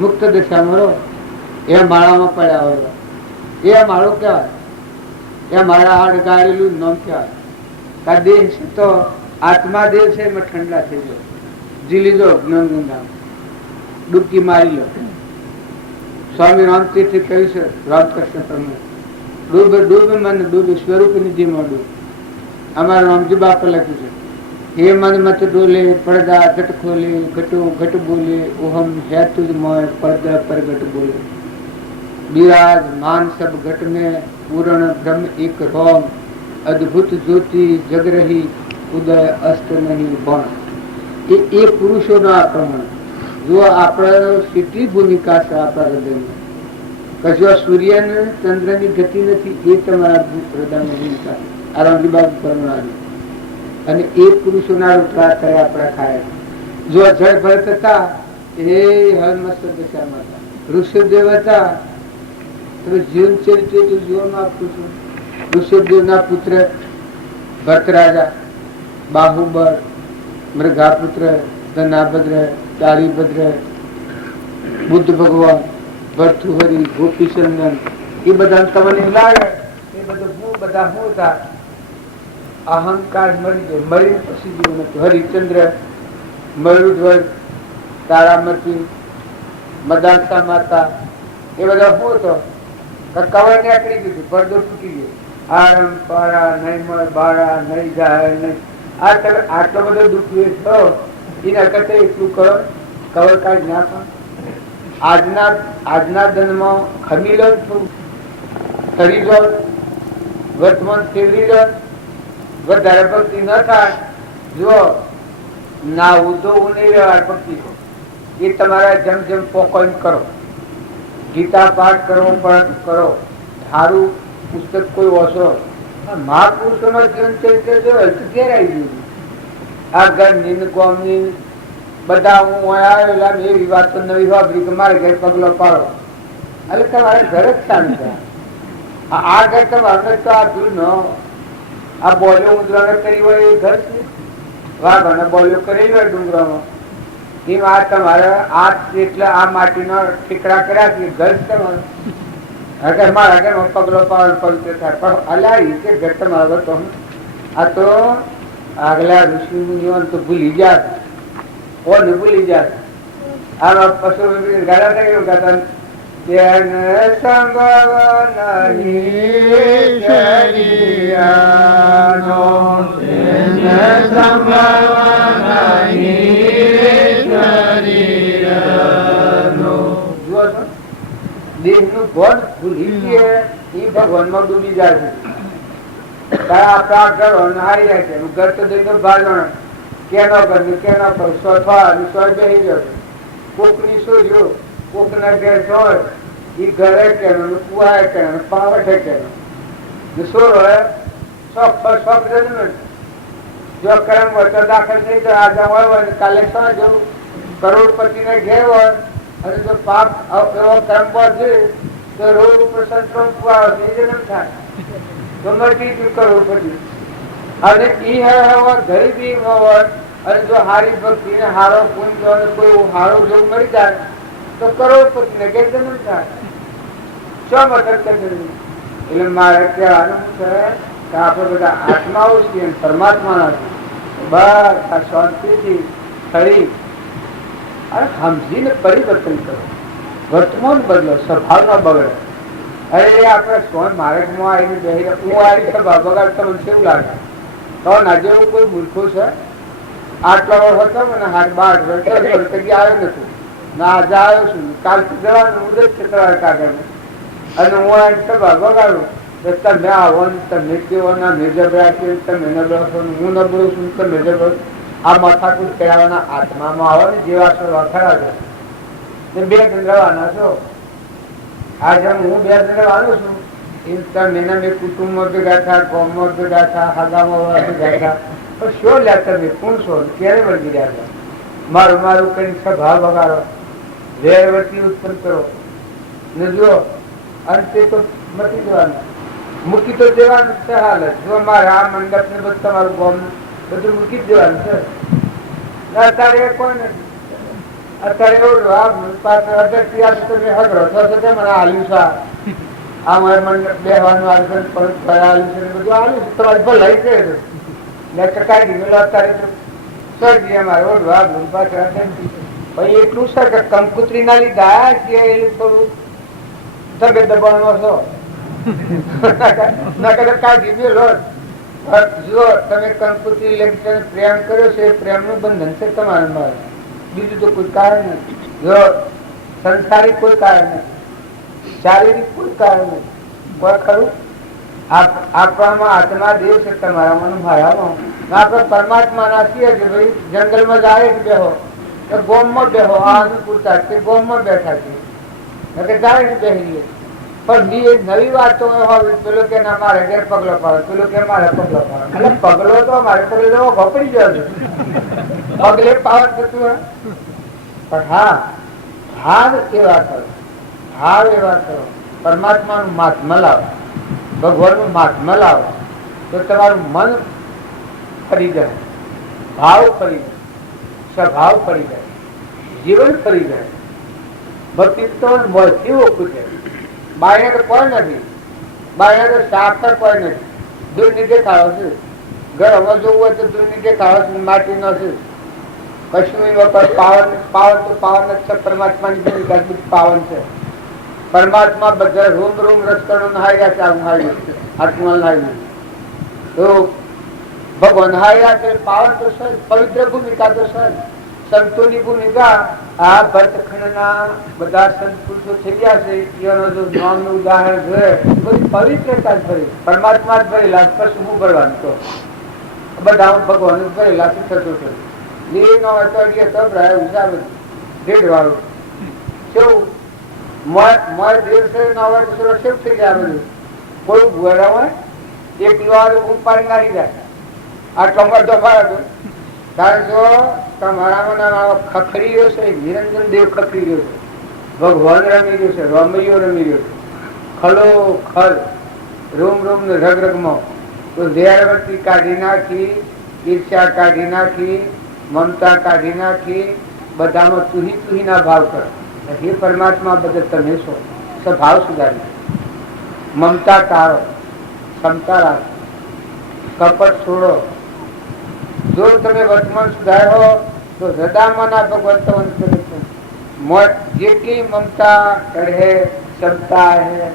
મુક્ત દિશામાં રહો. એ માળામાં પડ્યા હોય એ માળો કહેવાય, એ માળા હાડ ગાળેલું નામ કહેવાય. આ દેહ છે તો આત્મા દેહ છે એમાં ઠંડા થઈ જાય, જીલી લો જ્ઞાન ગંગા, ડૂબકી મારી લો. સ્વામી રામતીર્થે કહ્યું છે રામકૃષ્ણ પ્રમાણે ડૂબ ડૂબ મન ડૂબ સ્વરૂપ નિધિમાં ડૂબ. અમારા રામજી બાપા લખ્યું છે હે મન મત ડોલે પડદા ઘટ ખોલે ઘટો ઘટ બોલે ઓહમ है तुझ मोय पर्दा प्रगट बोले विराज मान सब घट में पूर्ण ब्रह्म एक रोम अद्भुत ज्योति जग रही उदय अस्त नहीं बण. એ પુરુષોનો આક્રમણ જો આપણા કેટલી ભૂમિકા છે આપણા હૃદયમાં. કશું સૂર્ય ને ચંદ્ર ની ગતિ નથી, એ તમારા હૃદયની ભૂમિકા આ રામજી બાબુ પરમાણી. અને એ પુરુષોના રોટલા કરે આપણા ખાય. જો જળ ભરત હતા એ હલમસ્ત દશામાં હતા, ઋષભદેવ હતા તમે જીવન ચરિત્ર જીવનમાં આપું છું. ઋષભદેવ ના પુત્ર ભરત રાજા, બાહુબળ, મૃગાપુત્ર, ધનાભદ્ર, ચારીભદ્ર, બુદ્ધ ભગવાન, ભર્તુહરી, ગોપીચંદન, એ બધા તમને લાગે એ બધું હું બધા હું હતા. અહંકાર મરી ગયો, મરી પછી જીવન હતું. હરિચંદ્ર, મયુરધ્વજ, તારામતી, મદાંસા માતા, એ બધા શું હતો? કવર નીકળી ગયું, પડદો તૂટી ગયો. આરમ પારા નહીં મળે, બારા નહીં જાય નહીં. આટલો બધો દુઃખ થયો એના કરતા એટલું કરો, કવર કાઢી નાખો. આજના ધનમાં ખમી લો, ખરી લો, વર્તમાન ફેરવી લો, વધારે ભક્તિ ન થાય. જો ના ઉધો નહીં વ્યવહાર ભક્તિ એ તમારા જેમ જેમ પોકોઈન કરો, ગીતા પાઠ કરવો પણ કરો, સારું પુસ્તક કોઈ વાંચો, મહાપુરુષોનો જીવન ચરિત્ર જો ઘેર આવી ગયું. આ ઘરની ગામની બધા હું આવેલા એવી વાત તો નવી વાપરી કે મારે ઘર પગલો પાડો, એટલે તમારે ઘર જ શાંત. આ ઘર તમારે તો આ દૂર ન આ બોલ્યો ઉદરાણ કરી હોય એ ઘર છે, વાઘ બોલ્યો કરેલી હોય ડુંગરામાં, એમ આ તમારે આ એટલે આ માટીના ઠીકડા કર્યા છે ઘર તમારે. અગર મારા ઘરમાં પગલો પાડો પવિત્ર થાય, પણ અલાઈ કે ઘર તમારે તો આ તો આગલા ઋષિ મુનિઓ તો ભૂલી જાત, કોને ભૂલી જાત. આમાં પશુ ગાડા થઈ ગયું ગાતા તેને સંભવ નહીં શરીરનો, તેને સંભવ નહીં શરીરનો. જુઓ છો દેહનું ભોગ ભૂલી ગયે એ ભગવાનમાં ડૂબી જાય છે. આપણા ઘરો હારી જાય છે, ઘર તો દઈ ભાગણ કેનો કરવું કેનો કરું, સોફા સોય બેસી ગયો, કોકની શોધ્યો, કોકના ઘેર જોય એ ઘરે કેનો, કુવાએ કેનો, પાવઠે કેનો, સોર હોય શોખ જો કરમ હોય તો દાખલ થઈ જાય. આજે હોય કાલે શું જવું કરોડપતિ ને ઘેર હોય અને જો પાપ એવો કર્મ છે તો રોડ ઉપર સંતોષ જન્મ થાય તો મરતી કરોડપતિ. અને એ ગરીબી હોય અને જો હારી ભક્તિ ને હારો પુંજ કોઈ હારો જોગ મળી જાય તો કરોડપતિ ને ઘેર જન્મ થાય. શું મદદ કરી? એટલે મારે કહેવાનું છે કે આપણે બધા આત્માઓ છીએ, પરમાત્માના છીએ, બધા શાંતિથી ખરી અને સમજીને પરિવર્તન કરો, વર્તમાન બદલો, સ્વભાવ ન બગડે. અરે આપણે સ્વ માર્ગમાં આવીને બેસી હું આવી સ્વભાવ બગાડ તમને કેવું લાગે? તો ના જેવું કોઈ મૂર્ખું છે આટલા વર્ષ હતો મને હાથ 12 વર્ષ આવ્યો નથી ના આજે આવ્યો છું, કાલથી જવાનું મુદત છે તમારે કાગળ અને હું આવી સ્વભાવ બગાડું તો તમે આવો ને તમે કેવો ના નિર્જબરા છે, તમે નબળો છો, હું નબળો છું, તમે જબરો. આ માથાકૂટ કરાવવાના આત્મામાં આવો ને જેવા સ્વભાવ ખરા છે. 2 જણ રહેવાના છો, આજે હું 2 જણ રહેવાનો છું, એમ તમે મેં કુટુંબમાં ભેગા થયા, ગામમાં ભેગા થયા, હાગામાં ભેગા થયા, પણ શું લ્યા તમે કોણ છો ક્યારે વળગી રહ્યા હતા? મારું મારું કઈ સ્વભાવ બગાડો, વેરવર્તી ઉત્પન્ન કરો ને જો અંતે તો મટી જવાનું, મૂકી તો દેવાનું છે. હાલ જો મારે આ મંડપ ને બધું તમારું ગામ બધું મૂકી જ દેવાનું છે. અત્યારે કોઈ નથી, અત્યારે એવું તમે હગડો થશે તે મને હાલ્યું છે, આ મારે મંડપ બેહવાનું આવ્યું છે, પરત હાલ્યું છે, બધું હાલ્યું છે, તમારે ભલાઈ છે ને કાઢી મેલો. અત્યારે તો સરજી અમારે ઓઢવા ભાઈ એટલું સર કે કંકુતરી ના લીધા કે થોડું તબિયત દબાણમાં છો ના કદાચ કાઢી મેલો. જો તમે કંકુતરી લઈને પ્રેમ કર્યો છે, પ્રેમ નું બંધન છે તમારા મારે, બીજું તો કોઈ કારણ નથી. જો સંસારિક કોઈ કારણ નથી, શારીરિક કોઈ કારણ નથી, કોઈ ખરું આપણામાં આત્મા દેવ છે, તમારામાં મારામાં આપણે પરમાત્મા ના છીએ કે ભાઈ જંગલમાં જાય કે બેહો તો ગોમમાં બેહો, આ અનુકૂળતા છે ગોમમાં બેઠા છે જાય બેસીએ. પણ નવી વાતો પેલો કે ના મારે ઘેર પગલો પાડો, પેલો કે મારે પગલો પાડો, એટલે પગલો તો મારે પગલો ઘપડી ગયો છે, પગલે પાવર થતું હોય. પણ હા ભાવ એવા કરો, ભાવ એવા કરો, પરમાત્માનું મહાત્મા લાવો, ભગવાનનું મહાત્મા લાવો તો તમારું મન ફરી જાય, ભાવ ફરી જાય, સ્વભાવ ફરી જાય, જીવન ફરી જાય. ભક્તિ તો મળતી ઓછું છે. બાયને તો કોઈ નથી, બાયને તો સાક્ષર કોઈ નથી, દૂરની દેખાડો છે. ઘરમાં જોવું હોય તો દૂરની દેખાડો છે, માટી નો છે, કશું વખત પાવન પાવન તો પાવન જ છે. પરમાત્માની બીજી પાવન છે. પરમાત્મા બધા રૂમ રૂમ રસ્તો નહાઈ રહ્યા છે, આવું હાઈ આત્મા નહાઈ તો ભગવાન નહાઈ રહ્યા છે, પાવન તો છે, પવિત્ર ભૂમિકા તો છે. સંતોની ભૂમિકા આ ભરતખંડના બધા સંત પુરુષો થઈ ગયા છે, એનો જો નામનું ઉદાહરણ જોઈએ બધી પવિત્રતા જ ભરી, પરમાત્મા જ ભરેલા, પછી હું ભરવાનું તો બધા ભગવાન જ ભરેલા થતો છે. લીલી નો હોય તો ઉસાબ ભેડ વાળું કેવું મારે દિવસે નવા સુરક્ષિત થઈ જાય બધું. કોઈ ભૂરા હોય એક વાર ઊંઘ પાડી નાખી જાય. આ કમર દફાર હતું ત્યારે જો તમારામાં ખખરી રહ્યો છે, નિરંજન દેવ ખખરી રહ્યો છે, ભગવાન રમી રહ્યો છે, રમૈયો રમી રહ્યો છે, ખલો ખલ રૂમ રૂમ ને રગ રગમાં. તો વેરવતી કાઢી નાખી, ઈર્ષ્યા કાઢી નાખી, મમતા કાઢી નાખી, બધામાં તુહી તુહીના ભાવ કર. હે પરમાત્મા બધે તમે છો, સ્વભાવ સુધારી, મમતા ટાળો, ક્ષમતા રાખો, કપટ છોડો. જો તમે વર્તમાન સુધારો તો હૃદયમાંના ભગવંત જેટલી મમતા હે, ક્ષમતા હે,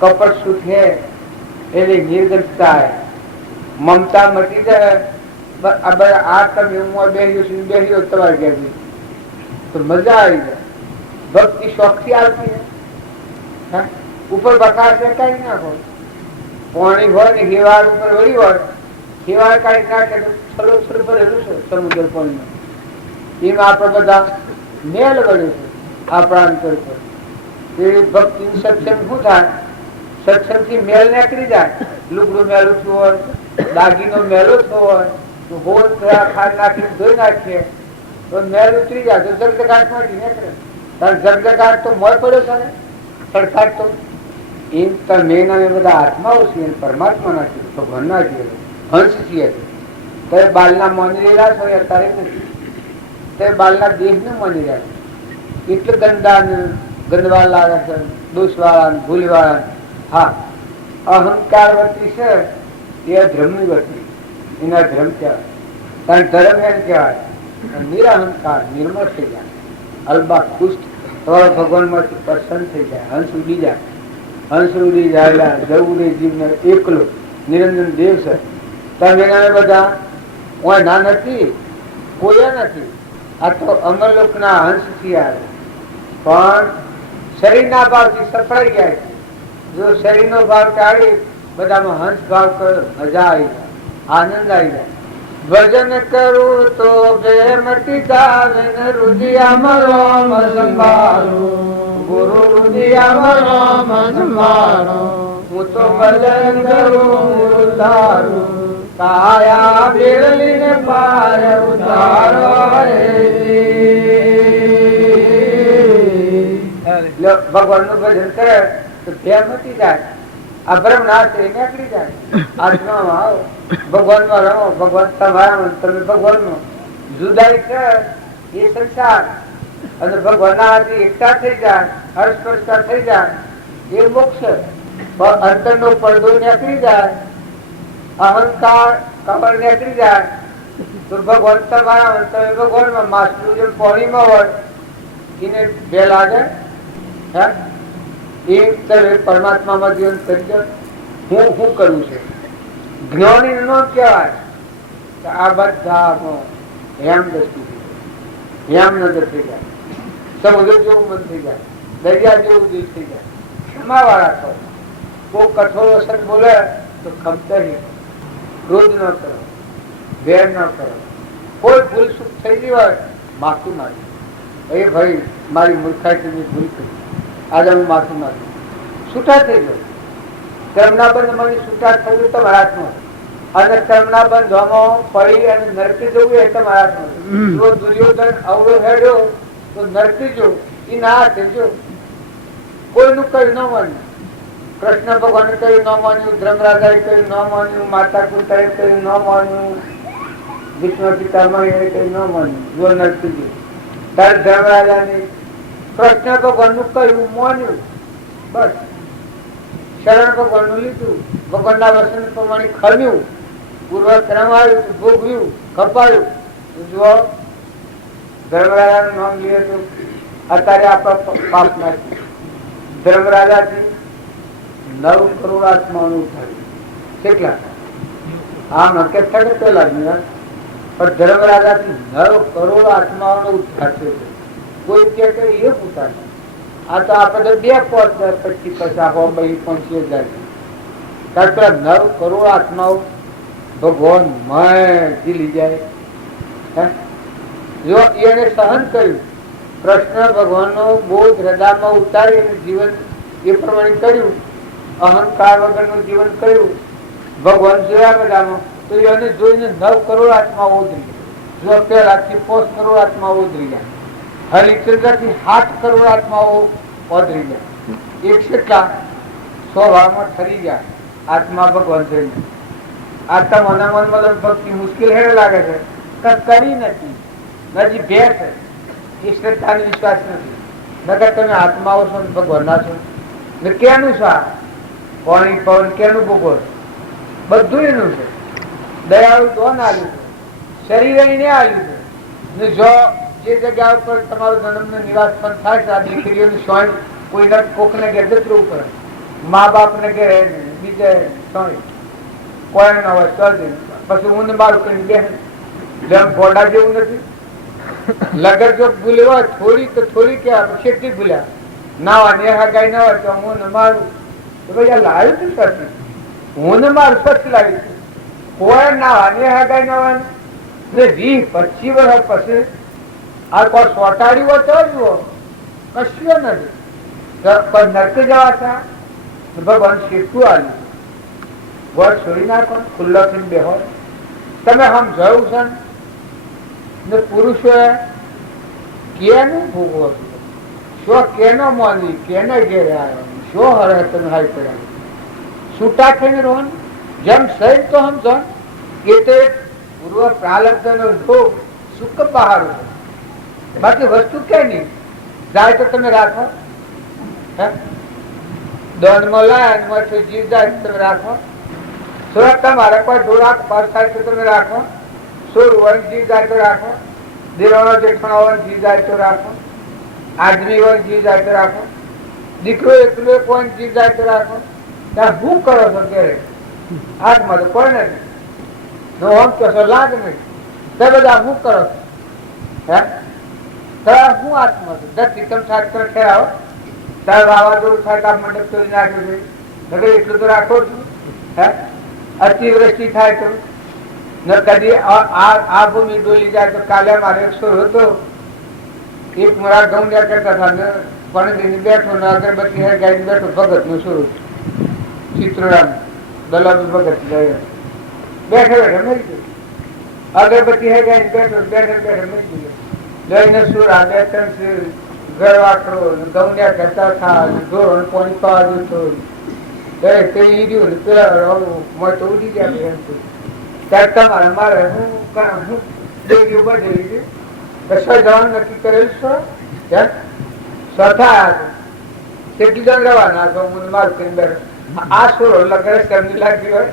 કપટ સુખ હે, એની નિર્ગતતા હે. મમતા મટી જાય. આ તમે બેસ્યો તમારે ઘેર તો મજા આવી જાય. ભક્તિ શોખથી આવતી હે. ઉપર બકાશ કાઢી નાખો, પાણી હોય ને હિવાળ ઉપર વળી હોય, હિવાળ કાઢી નાખે તો છલો છલ ભરેલું છે સમુદ્ર પાણીમાં. એમાં આપણે બધા મેલ વળે છે આપણા અંતર પર. એ ભક્તિ સત્સંગ શું થાય? સત્સંગ થી મેલ નીકળી જાય. લુગડું મેલું થયું હોય, દાગીનો મેલો થયો હોય તો હોલ ખાડ નાખીને ધોઈ નાખીએ તો મેલ ઉતરી જાય તો જગદગાટ માંથી નીકળે. જગદગાટ તો મોય પડ્યો છે ને સડકાટ તો એમ તમે બધા આત્માઓ છીએ, પરમાત્મા ના છીએ, ભગવાન ના છીએ, હંસ છીએ. તો બાલના માની રહેલા છો અત્યારે નથી. તે બાલના દેહ ને માની રહ્યા એટલે ગંદા ગંદવા લાગે છે, દોષ વાળા, ભૂલ વાળા. હા, અહંકાર વર્તી છે એ ધર્મ ની વર્તી, એના ધર્મ કહેવાય. કારણ ધર્મ એમ કહેવાય નિરહંકાર, નિર્મળ થઈ જાય, અલબા ખુશ તમારા ભગવાન માંથી પ્રસન્ન થઈ જાય. હંસ ઉડી જાય, હંસ ઉડી જાય, જવું જીવને એકલો નિરંજન દેવ છે. તમે બધા કોઈ ના નથી, કોઈ નથી. આ તો અમરલોક ના હંસ થી આવે, પણ શરીર ના ભાવ થી સફળાઈ જાય છે. જો શરીર નો ભાવ ટાળી બધામાં હંસ ભાવ કરો, મજા આવી જાય, આનંદ આવી જાય. ભજન કરું તો બે મટી જાવે, રુદિયામાં રોમ સંભાળું, ગુરુ રુદિયામાં રોમ સંભાળું. હું તો ભજન કરું ઉતારું, કાયા બેરલી ને પાર ઉતારો. ભગવાન નું ભજન કરે તો ભેર મટી જાય, આ બ્રહ્મ નાશ નીકળી જાય. આત્મામાં આવો, ભગવાન માં રહો, ભગવાન તમારા, તમે ભગવાન નો. જુદાઈ છે એ સંસાર, અને ભગવાન ના હાથે એકતા થઈ જાય, હર્ષ થઈ જાય એ મોક્ષ. અંતર નો પડદો નીકળી જાય, અહંકાર કબર નીકળી જાય તો ભગવાન તમારા, તમે ભગવાન માં. માછલું જે પાણીમાં હોય એને બે લાગે, એ પરમાત્મામાં જીવન કરી દે. હું શું કરું છું? જ્ઞાની નો કહેવાય આ બધા હેમ દસ્તી હેમ નજર થઈ જાય, સમુદ્ર જેવું મન થઈ જાય, દરિયા જેવું દિલ થઈ જાય. ક્ષમા વાળા છો. કોઈ કઠોર અસર બોલે તો ખમતા નહીં, ક્રોધ ન કરો, વેર ન કરો. કોઈ ભૂલ સુખ થઈ ગઈ હોય માફી માંગી, એ ભાઈ મારી મૂર્ખાઈ ભૂલ કરી, આજે હું માફી માંગુ, છૂટા થઈ ગયો. કર્મના બંધ માંથી છૂટા થયું તમારા હાથમાં. અને કર્મના બંધ હોમાં પડી અને નરકી જવું એ તમારા હાથમાં. જો દુર્યોધન અવળો હેડ્યો તો નરકી જો, એ ના હાથે જો. કોઈનું કઈ ન માન્યું, કૃષ્ણ ભગવાને કઈ ન માન્યું, ધર્મરાજાએ કઈ ન માન્યું, માતા પિતાએ કઈ ન માન્યું, વિષ્ણુ પિતામહ કઈ ન માન્યું. જો નરકી જો ત્યારે ધર્મરાજાને કૃષ્ણ ભગવાન નું કયું માન્યું, બસ શરણ ભગવાન નું લીધું, ભગવાન ના વસન પ્રમાણે ખમ્યું, પૂર્વક્રમ આવ્યું, ભોગવ્યું, ખપાયું. જો ધર્મરાજા નું નામ લઈએ તો અત્યારે આપણા પાપ નાખ્યું. ધર્મરાજા થી 9 કરોડ આત્માનું થયું. કેટલા? આમ હકીકત પેલા પણ ધર્મરાજા થી 9 કરોડ આત્માઓનો ઉદ્ધાર થયો. કોઈ કે એ પૂછાય, આ તો આપણે 2-5 25 હો 50,000. 9 કરોડ આત્માઓ ભગવાન મય જીલી જાય. જો એને સહન કર્યું કૃષ્ણ ભગવાનનો બોધ હૃદયમાં ઉતારી જીવન એ પ્રમાણે કર્યું, અહંકાર વગરનું જીવન કર્યું. ભગવાન જોયા બધામાં તો એને જોઈને 9 કરોડ આત્મા ઓદરી ગયા. જો પેલાથી 5 કરોડ આત્મા ઓદરી ગયા. હરિચંદ્ર થી 7 કરોડ આત્માઓ ઓદરી ગયા. એક કેટલા 100 ભાવમાં ઠરી ગયા આત્મા ભગવાન જોઈને. આ તમને મનમાં ભક્તિ મુશ્કેલ હેડે લાગે છે, કરી નથી, નજી ભે છે, એ શ્રદ્ધાનો વિશ્વાસ નથી. નકર તમે આત્માઓ છો ને ભગવાનના છો ને કેનું છો? પાણી પવન કેનું ભોગવો? બધું એનું છે. દયાળુ દોન આવ્યું છે, શરીર એને આવ્યું છે ને જો જે જગ્યા ઉપર તમારો જન્મનો નિવાસ પણ થાય છે, આ દીકરીઓનું સ્વયં કોઈને કોકને ઘેર જતું પડે, મા બાપને ઘેર બીજે સોય કોઈ ન હોય તો પછી હું મારું કઈ બે જેમ ઘોડા જેવું નથી. લગર જો ભૂલ્યો હોય થોડી તો થોડી કે કેટલી ભૂલ્યા નાવા ને હગાઈ ના હોય તો હું ને મારું તો ભાઈ આ લાવ્યું તું પછી હું ને મારું સ્વચ્છ લાવ્યું છું. કોઈ નાવા ને હગાઈ ના હોય 20-25 વર્ષ પછી આ કોઈ સોટાડી હોય તો જુઓ કશું નથી. નરક જવા છે ભગવાન શીખવું આવ્યું વર છોડી નાખો, ખુલ્લો થઈને બેહો. તમે સમજાવું છે ને પુરુષોએ કેનું ભોગવો છો, કેનો મોની કેને ઘેરે આવ્યો, શો હરે તમે હાઈ પડ્યા છૂટા થઈને રહો ને. જેમ સહિત તો સમજો કે તે પૂર્વ પ્રાલબ્ધનો ભોગ સુખ બહાર છે, બાકી વસ્તુ કે નહીં જાય તો તમે રાખો. દંડમાં લાય જીવ જાય તો તમે રાખો. સુરત તમારે કોઈ ઢોળાક પાસ થાય તો તમે રાખો. સોળ વન જીવ જાય તો રાખો. દેવાનો જેઠાણો વન જીવ જાય તો રાખો. આદમી વન જીવ જાય તો રાખો. દીકરો એકલો કોઈ જીવ જાય તો રાખો. ત્યાં શું કરો છો ક્યારે? હાથમાં તો કોઈ નથી. નો આમ કશો લાગ નહીં. તે બધા શું કરો છો? હે શું હાથમાં છે? 10 સિકમ છાટ ખેરાવો તાર વાવાઝોડું થાય તો મંડપ તોડી નાખ્યું છે. એટલું તો રાખો છું. હે અતિવૃષ્ટિ થાય તો કદી આ ભૂમિ ડોલી જાય તો કાલે મારે 100 હતો. એક મારા ઘઉં કરતા હતા પણ બેઠો ને અગરબત્તી હે ગાઈને બેઠો ભગત નું સ્વરૂપ ચિત્રરામ દલાબી ભગત બેઠે બેઠે મરી ગયું. અગરબત્તી હે ગાઈને બેઠો બેઠે બેઠે મરી ગયો. લઈને સુર આ 2-3 ઘર વાકડો ઘઉં કરતા હતા ધોરણ પાણી પાવા જતો ઉડી ગયા. ત્યારે તમારે મારે હું જવાનું નક્કી કરેલું છો. સ્વથા કેટલી જણ રવાના છો હું મારું કઈ બેઠો. આ સોરો લગરે શરમી લાગી હોય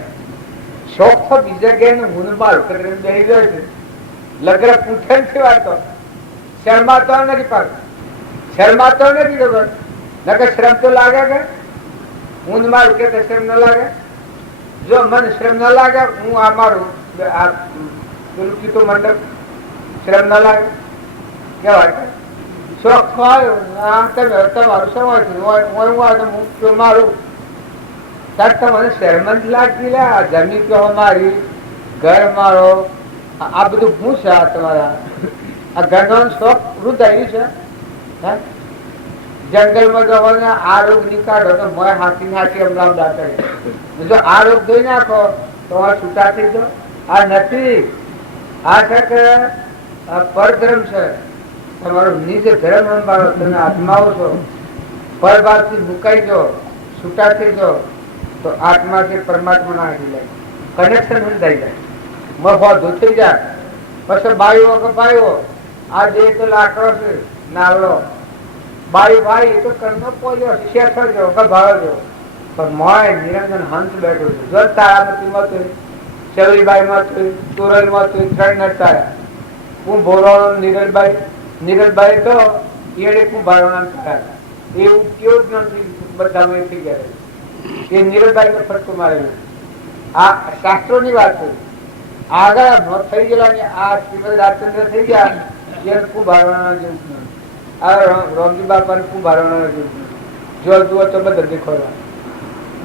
શોખ તો બીજા ગયા હું મારું કરીને બેસી જાય છે. લગરે પૂછે છે વાતો શરમાતો નથી પાડતો, શરમાતો નથી ખબર નકર શ્રમ તો લાગે કે હું મારું કે શ્રમ ન લાગે. જો મને શ્રમ ન લાગે હું આ મારું પેલું કીધું મંડપ શ્રમ ન લાગે કેવાય શોખ આવ્યો તમારું સમય હું મારું તમને શરમ જ લાગતી લે. જમીન કહો મારી, ઘર મારો, આ બધું હું છે. આ તમારા આ ઘરનો શોખ વૃદ્ધ આવ્યું છે. જંગલમાં જવાને આ રોગ નીકાળો તો મોય હાથી નાખી અમદાવાદ દાખલ. જો આ રોગ ધોઈ નાખો તો આ છૂટા થઈ જાઓ. આ નથી, આ છે કે પરધર્મ છે. તમારો નિજ ધર્મ સંભાળો. તમે આત્માઓ છો, પરભાવથી મુકાઈ જાઓ, છૂટા થઈ જાઓ તો આત્માથી પરમાત્મા ના આવી જાય, કનેક્શન થઈ જાય, મફો થઈ જાય. પછી બાઈઓ કે બાઈઓ આ દેહ તો લાકડો છે નાવડો બાઈ ભાઈ તો કર્મ પોજો શેઠ જો કે ભાવ જો પણ મોય નિરંજન હંસ બેઠો છે. જો તારામતી માં તો શેવરીબાઈ માં તો તોરલ માં તો 3 નતા હું ભોરાણો નીરલબાઈ તો એડે હું ભારોણા થયા એવું કેવું જ નથી. બધા થઈ ગયા એ નીરલબાઈ ને ફટકો મારેલો. આ શાસ્ત્રો ની વાત છે. આગળ થઈ ગયેલા આ શ્રીમદ રાજચંદ્ર થઈ ગયા એ ખૂબ ભારોણા જેવું. આ રોમજી બાપા ને ખૂબ ભારોણા જેવું જો જુઓ તો બધા દેખો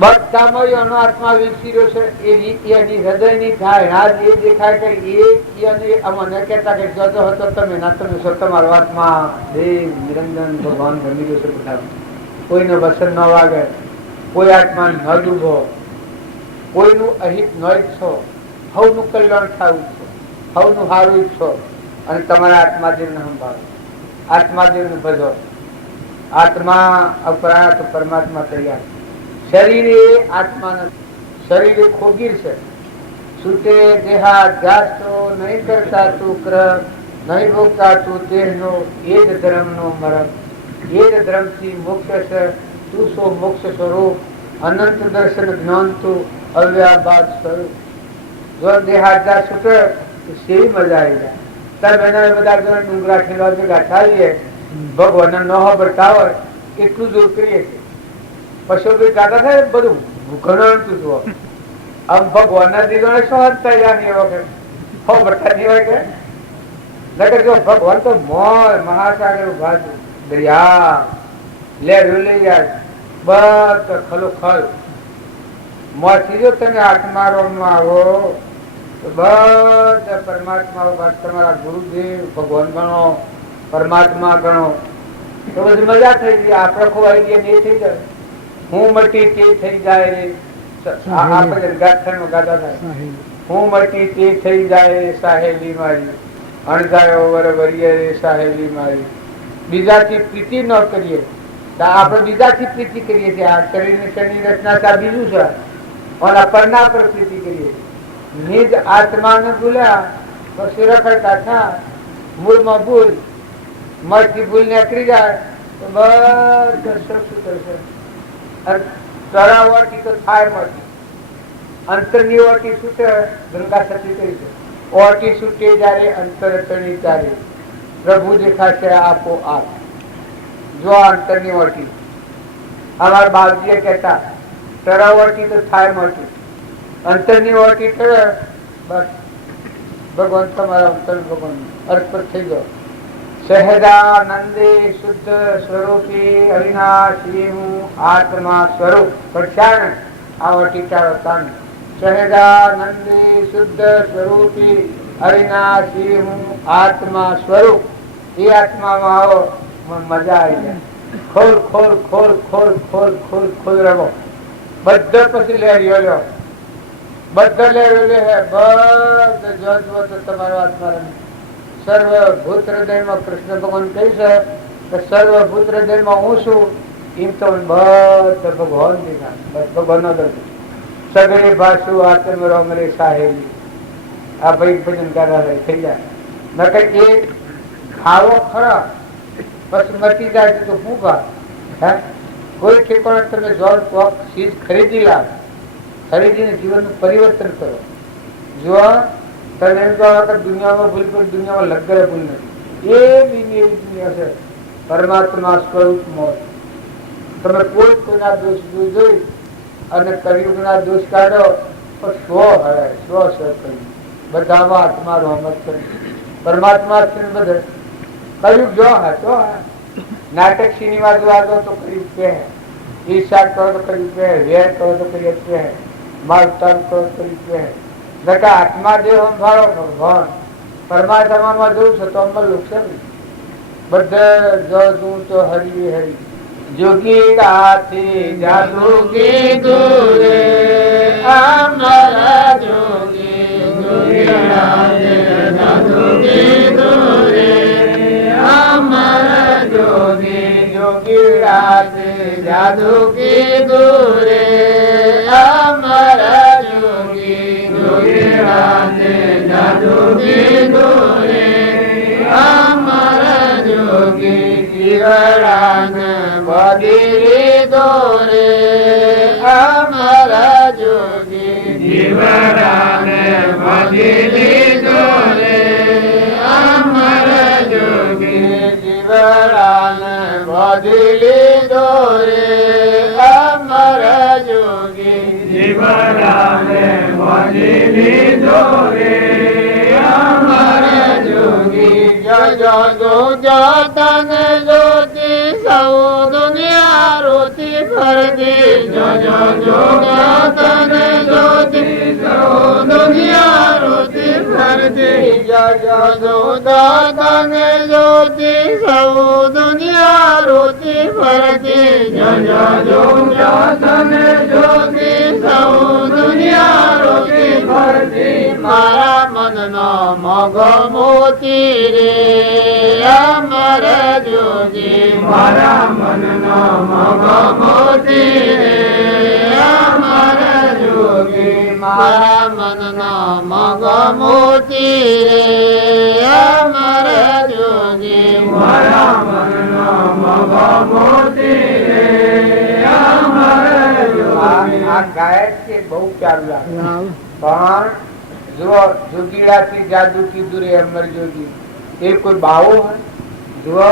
બધામાં એનો આત્મા વિકસી રહ્યો છે. એ રીત એની હૃદયની થાય. આજ એ દેખાય કે એ અમને કહેતા કે જતો હતો તમે ના તમે છો, તમારો આત્મા દેવ નિરંજન ભગવાન ગમી ગયો છે. બધા કોઈનો વસન ન વાગે, કોઈ આત્મા ન ડૂબો, કોઈનું અહિત ન ઈચ્છો, હવનું કલ્યાણ થવું છે, હવનું સારું ઈચ્છો અને તમારા આત્માદેવને સંભાળો, આત્માદેવને ભજો. આત્મા અપરાધ પરમાત્મા તૈયાર. શરીર એ આત્મા નથી. શરીર એ ખોગીર છે. છૂટે દેહાધ્યાસ નહીં કરતા તું ક્રમ, નહીં ભોગતા તું દેહનો, એ જ ધર્મનો મરમ. એ જ ધર્મથી મોક્ષ છે. તું સો મોક્ષ સ્વરૂપ, અનંત દર્શન જ્ઞાન તું અવ્યાબાદ સ્વરૂપ. જો દેહાધ્યાસ છૂટે તો સેવી મજા આવી જાય. તમે એના બધા ડુંગરા ખેલવા ભેગા થાઈએ, ભગવાન ન ખબરતા હોય એટલું દૂર કરીએ છીએ. પશુ બી કાઢા થાય બધું ઘણું જુઓ. આમ ભગવાન ના દીધો શું તૈયાર નહીં વખત ખબરતા નહીં હોય કે નકર જો ભગવાન તો મોર મહાસાગર બાજુ દરિયા લેરું લઈ જાય બધો ખલો ખલ મોથી જો તમે આત્મારોમાં આવો તો બધા પરમાત્મા તમારા ગુરુદેવ ભગવાન ગણો, પરમાત્મા ગણો તો બધી મજા થઈ ગઈ. આપણે ખોવાઈ ગયા નહીં થઈ જાય. હું મટી તે થઈ જાય રે, આપણે ગાથામાં ગાતા થાય. હું મટી તે થઈ જાય રે સાહેલી મારી, અણધાયો વરવરીએ રે સાહેલી મારી. બીજાથી પ્રીતિ ન કરીએ તો આપણે બીજાથી પ્રીતિ કરીએ છીએ. આ શરીરની શરીરની રચના ત્યાં બીજું છે અને પરના પર પ્રીતિ કરીએ. નિજ આત્માને ભૂલ્યા પછી રખડતા થા. મૂળમાં ભૂલ, મરથી ભૂલ નીકળી જાય તો બધા સુરક્ષિત કરશે. તરાવટી તો થાય મળતી, અંતરની ઓટી છૂટે ગંગા સતી કરી છે. ઓટી છૂટે જયારે અંતર તણી ચાલે પ્રભુ દેખાશે આપો આપ. જો અંતરની ઓટી અમારા બાપજીએ કહેતા તરાવટી તો થાય મળતી, અંતરની ઓટી કરે બસ ભગવાન તમારા અંતર ભગવાન અર્પણ થઈ ગયો. સહેદાનંદે શુદ્ધ સ્વરૂપી અવિનાશી હું આત્મા સ્વરૂપ પ્રખ્યાન આવો ટીકારો તાન. સહેદાનંદે શુદ્ધ સ્વરૂપી અવિનાશી હું આત્મા સ્વરૂપ. એ આત્મામાં આવો મજા આવી જાય. ખોલ ખોલ ખોલ ખોલ ખોલ ખોલ ખોલ રમો. બધા પછી લહેરીઓ લો, બધા લહેરીઓ લે બધા જો તમારો આત્મા રમે. સર્વભૂત હૃદયમાં કૃષ્ણ ભગવાન કહે છે કે સર્વભૂત હૃદયમાં હું છું. એમ તો બધા ભગવાન ભગવાન નો દર્શન સગળી ભાષુ આત્મ રોમરે સાહેબી. આ ભાઈ ભજન ગાડા થઈ જાય. નકર એ ખાવો ખરા પછી મટી જાય તો શું ભાગ હે? કોઈ ઠેકાણે તમે જોર કોક ચીજ ખરીદી લાવ, ખરીદીને જીવનનું પરિવર્તન કરો. જો તમે એમ કહો કે દુનિયામાં ભૂલ કરી, દુનિયામાં લગરે ભૂલ નથી. એ બી એવી દુનિયા છે પરમાત્મા સ્વરૂપ મોત. તમે કોઈ કોઈના દોષ જોઈ અને કલયુગના દોષ કાઢો તો સ્વ હરે સ્વ કરી બધામાં આત્મા રોમત કરી પરમાત્મા બધે કલયુગ જો હે તો નાટક સિનેમા જોવા દો તો કલયુગ કે ઈર્ષા કરો તો કલયુગ કે, વેર કરો તો કલયુગ કે, માલતાન કરો તો કલયુગ કે. આત્મા દેહ સંભાળો ભગવાન પરમાત્મામાં જવું છે તો અમલ છે ને બધે જો તું તો હરી હરી. જોગી ગાથી જાદુ કીધું રે અમારા જોગી જાદુ કીધું રે અમારા જોગી. જોગી રાતે જાદુ કીધું રે અમારા જોગી. જોગી રાતે જાદુ કીધું રે અમારા જોગી. જીવરાન બધી લીધો રે અમારા જોગી. જીવરાન બધી લીધો રે અમારા જોગી. જીવરાન બધી લીધો રે અમારા જોગી. જીવરાન બધી લીધો રે અમારા જોગી. જો તન જ્યોતિ સૌ દુનિયા રોતી ફરતી જો જો જોગા તને જોતી સૌ દુનિયા રોતી ફરતી જો જો જોગા તને જોતી સૌ દુનિયા રોતી ફરતી જો જો જોગા તને જોતી સૌ દુનિયા રોતી ફરતી મારા મનનો મોગો મોતી રે અમર જોગી મારા મનનો મોગો મોતી રે અમર જોગી મારા મનનો મોગો મોતી રે અમર જોગી મારા મનનો મોગો મોતી રે અમર જોગી આ ગાયક છે બહુ પ્યારું લાગે પણ જો જોગીડાથી જાદુ કીધું રે અમર જોગી એ કોઈ બાવો હોય જો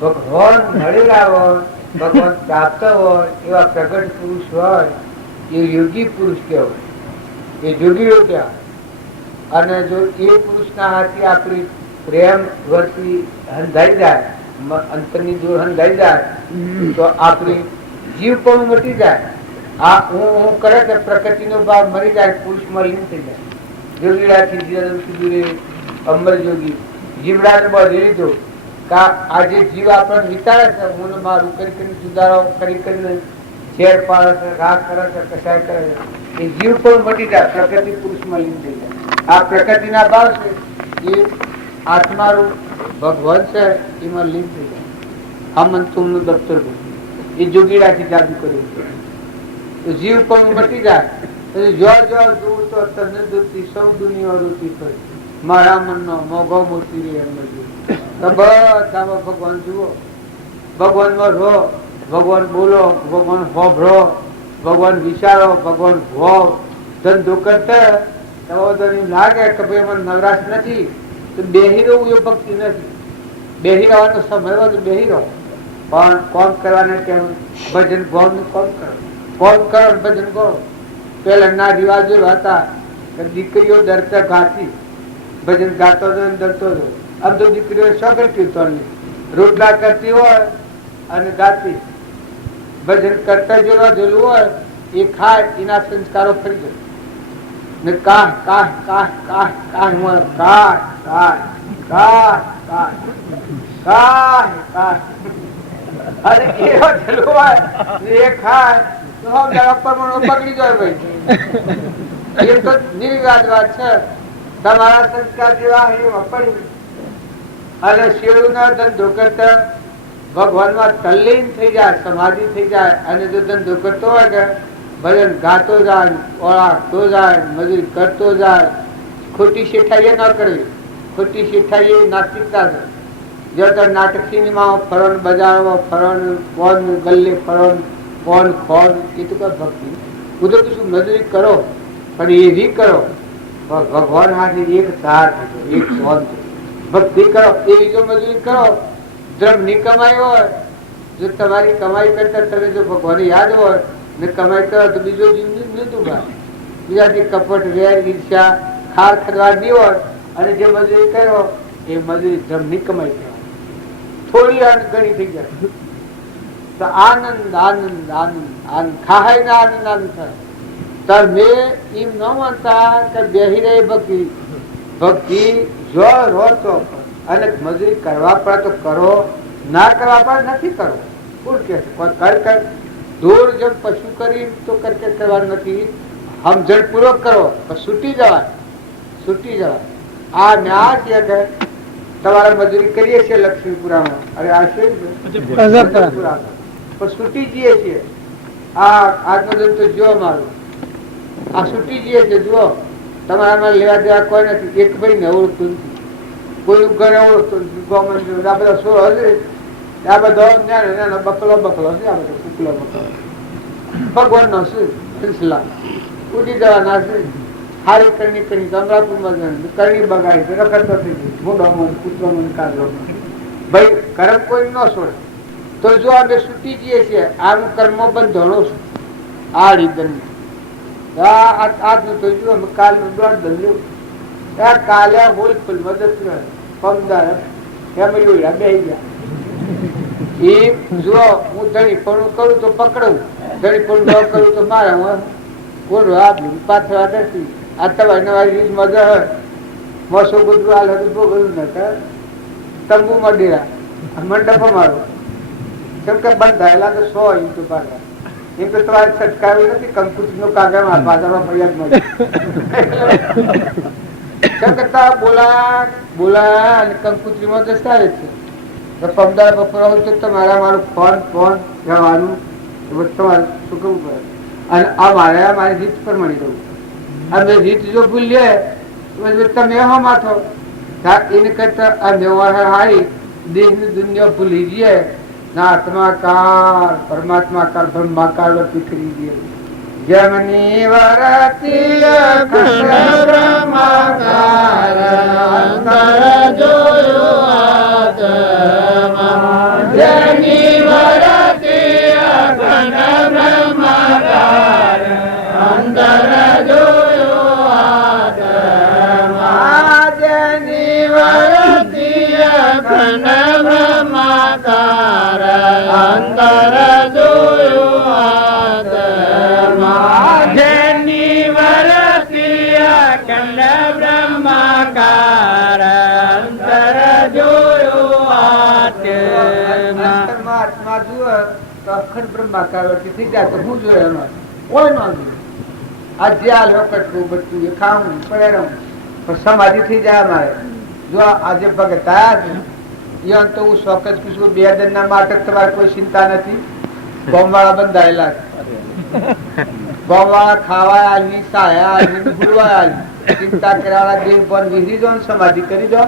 ભગવાન મળેલા હોય ભગવાન પ્રાપ્ત હોય એવા પ્રગટ પુરુષ હોય એ યોગી પુરુષ કહેવાય એ જોગીઓ કહેવાય અને જો એ પુરુષના હાથે આપણી પ્રેમ વર્તી હંધાઈ જાય અંતરની દૂર હંધાઈ જાય તો આપણી જીવ પણ મટી જાય આ હું કરે કે પ્રકૃતિનો ભાવ મરી જાય પુરુષમાં લીન થઈ જાય જોગીડાથી જીવન અમર જોગી જીવડાને બધે લીધો આજે જીવ આપણને વિચારે છે હું મારું કરી કરીને સુધારો કરી કરીને શેર પાડે છે રાગ કરે છે કસાય કરે છે એ જીવ પણ મટી જાય પ્રકૃતિ પુરુષમાં લીન થઈ જાય આ પ્રકૃતિના ભાવ છે એ આત્મારું ભગવાન છે એમાં લીન થઈ જાય હમન તુમનું દફતર એ જોગીડાથી જાદુ કર્યું તો જીવ પણ મટી જાય જો જો દૂર તો તને દૂરથી સૌ દુનિયા રૂતી ફરી મારા મનનો મોગો મોતી રે અંદર બધામાં ભગવાન જુઓ ભગવાનમાં રહો ભગવાન બોલો ભગવાન હોભરો ભગવાન વિચારો ભગવાન ભોગ ધંધો કરતા લાગે કે ભાઈ મને નવરાશ નથી તો બેહી રહું એ ભક્તિ નથી બેહી રહેવાનો સમય હોય તો બેહી રહો પણ કોમ કરવાને કેમ ભજન ભોગ કોમ કરો કોમ કરો ભજન કરો પેલા રિવાજો હતા કે દીકરીઓ ડરતા ગાતી ભજન ગાતો હતો ડરતો હતો આમ તો દીકરીઓ સગર કીર્તન રોટલા કરતી હોય અને ગાતી ભજન કરતા જેવા જોયું હોય એ ખાય એના સંસ્કારો ફરી જાય ને કાહ કાહ કાહ કાહ કાહ કાહ કાહ કાહ કાહ કાહ કાહ અરે એવો જોયું હોય એ ખાય પકડી જાય ભાઈ એ તો નિર્વિવાદ વાત છે તમારા સંસ્કાર જેવા પડી અને શિવનો ધંધો કરતા ભગવાનમાં તલ્લીન થઈ જાય સમાધિ થઈ જાય અને જો ધંધો કરતો હોય કે ભજન ગાતો જાય ઓળખતો જાય મજૂરી કરતો જાય ખોટી શેઠાઈએ ન કરવી ખોટી શેઠાઈએ નાસ્તિકતા છે જો તો નાટક સિનેમા ફરણ બજારો ફરણ કોણ ગલ્લે ફરણ કોણ ખોન એ તો કઈ ભક્તિ હું તો શું મજૂરી કરો પણ એવી કરો ભગવાન હાથે એક તાર એક સોન ભક્તિ કરો એવી જો મજૂરી કરો દ્રમ ની કમાઈ હોય જો તમારી કમાઈ કરતા તમે જો ભગવાન યાદ હોય ને કમાઈ કરો તો બીજો જીવ નતું બીજાથી કપટ વેર ઈર્ષ્યા ખાર ખરવાડી હોય અને જે મજૂરી કરો એ મજૂરી ધ્રમ ની કમાઈ કહેવાય થોડી ઘણી થઈ જાય તો આનંદ આનંદ આનંદ આનંદ ખાય ને આનંદ આનંદ થાય તમે એમ ન માનતા કે બેહી રહી ભક્તિ ભક્તિ જો રો તો અને મજૂરી કરવા પડે તો કરો ના કરવા પડે નથી કરો કોણ કે કર દૂર જબ પશુ કરી તો કરકે કરવાનું નથી સમજણ પૂર્વક કરો છૂટી જવાય આ ન્યાય છે કે તમારે મજૂરી કરીએ છીએ લક્ષ્મીપુરામાં અરે આ છે પણ છૂટી જઈએ છીએ આ આજનો દિન તો જો મારું આ છૂટી જઈએ છીએ જુઓ તમારામાં લેવા દેવા કોઈ નથી એક ભાઈ ને ઓળખતું નથી કોઈ ઘરે ઓળખતું નથી ગવર્મેન્ટ આ બધા શું હશે આ બધો બકલો છે આ બધો કુકલો બકલો ભગવાન નો શું સિલસિલા ઉડી જવાના છે હારી કરણી કરી અમરાપુરમાં કરણી બગાડી રખડતો થઈ ગઈ મોઢામાં કૂતરામાં કાઢો ભાઈ કર્મ કોઈ ન છોડે તો જો અમે છૂટી જઈએ છીએ આનું કર્મ બંધણો છું આ રીતન આજનું તો જો અમે કાલનું દોડ ધંધ્યું કાલે હોલ ફૂલ મદદ પમદાર એમ બે ગયા એ જો હું ધણીપણું કરું તો પકડું, ધણીપણું ન કરું તો મારે કોણ પાછળ આગળથી આ તમારી નવારી રીત મજા મોસો બધું હાલ હતું ભોગવું નતા તંબુ મડીરા મંડપ મારો કેમ કે બંધાયેલા તો 100 ઇંચ પાછા એમ તો તમારે છટકાવ્યું નથી કંકુશ નું કાગળ પાછળમાં ફરિયાદ મળી કેમ કરતા બોલા અને કંકુત્રીમાં દસ્તાવેજ છે પમદાર બપોર હોય તો તમારા મારું ફોન જવાનું તમારે શું કરવું પડે અને આ મારી રીત પર મળી દઉં અને રીત જો ભૂલીએ તો તમે માથો એને કરતા આ વ્યવહાર હારી દેહની દુનિયા ભૂલી જઈએ ના આત્માકાર પરમાત્માકાર બ્રહ્માકાર પીખરી દઈએ જમની વરતી બ્રહ્માકાર અંતર જોયો આત્મા જમની વરતી અખંડ બ્રહ્માકાર અંતર જોયો આત્મા જમની વરતી અખંડ બ્રહ્માકાર અંતર જોયો જેની વરતી અખંડ બ્રહ્માકાર અંતર જોયો આત્મા જુઓ તો અખંડ બ્રહ્માકાર વરતી થઈ જાય તો હું જોયો એનો કોઈ ન જોયું આ જ્યાં લોકટવું બધું એ ખાવું પહેરવું પણ સમાધિ થઈ જાય અમારે જો આજે ભગત આયા તો હું શોખ જ પૂછું 2 દિનના માટે તમારે કોઈ ચિંતા નથી બોમવાળા બંધાયેલા બોમવાળા ખાવા આલી સાયા આલી ભૂલવા આલી ચિંતા કરાવાળા દેહ પર વિધિ દો સમાધિ કરી દો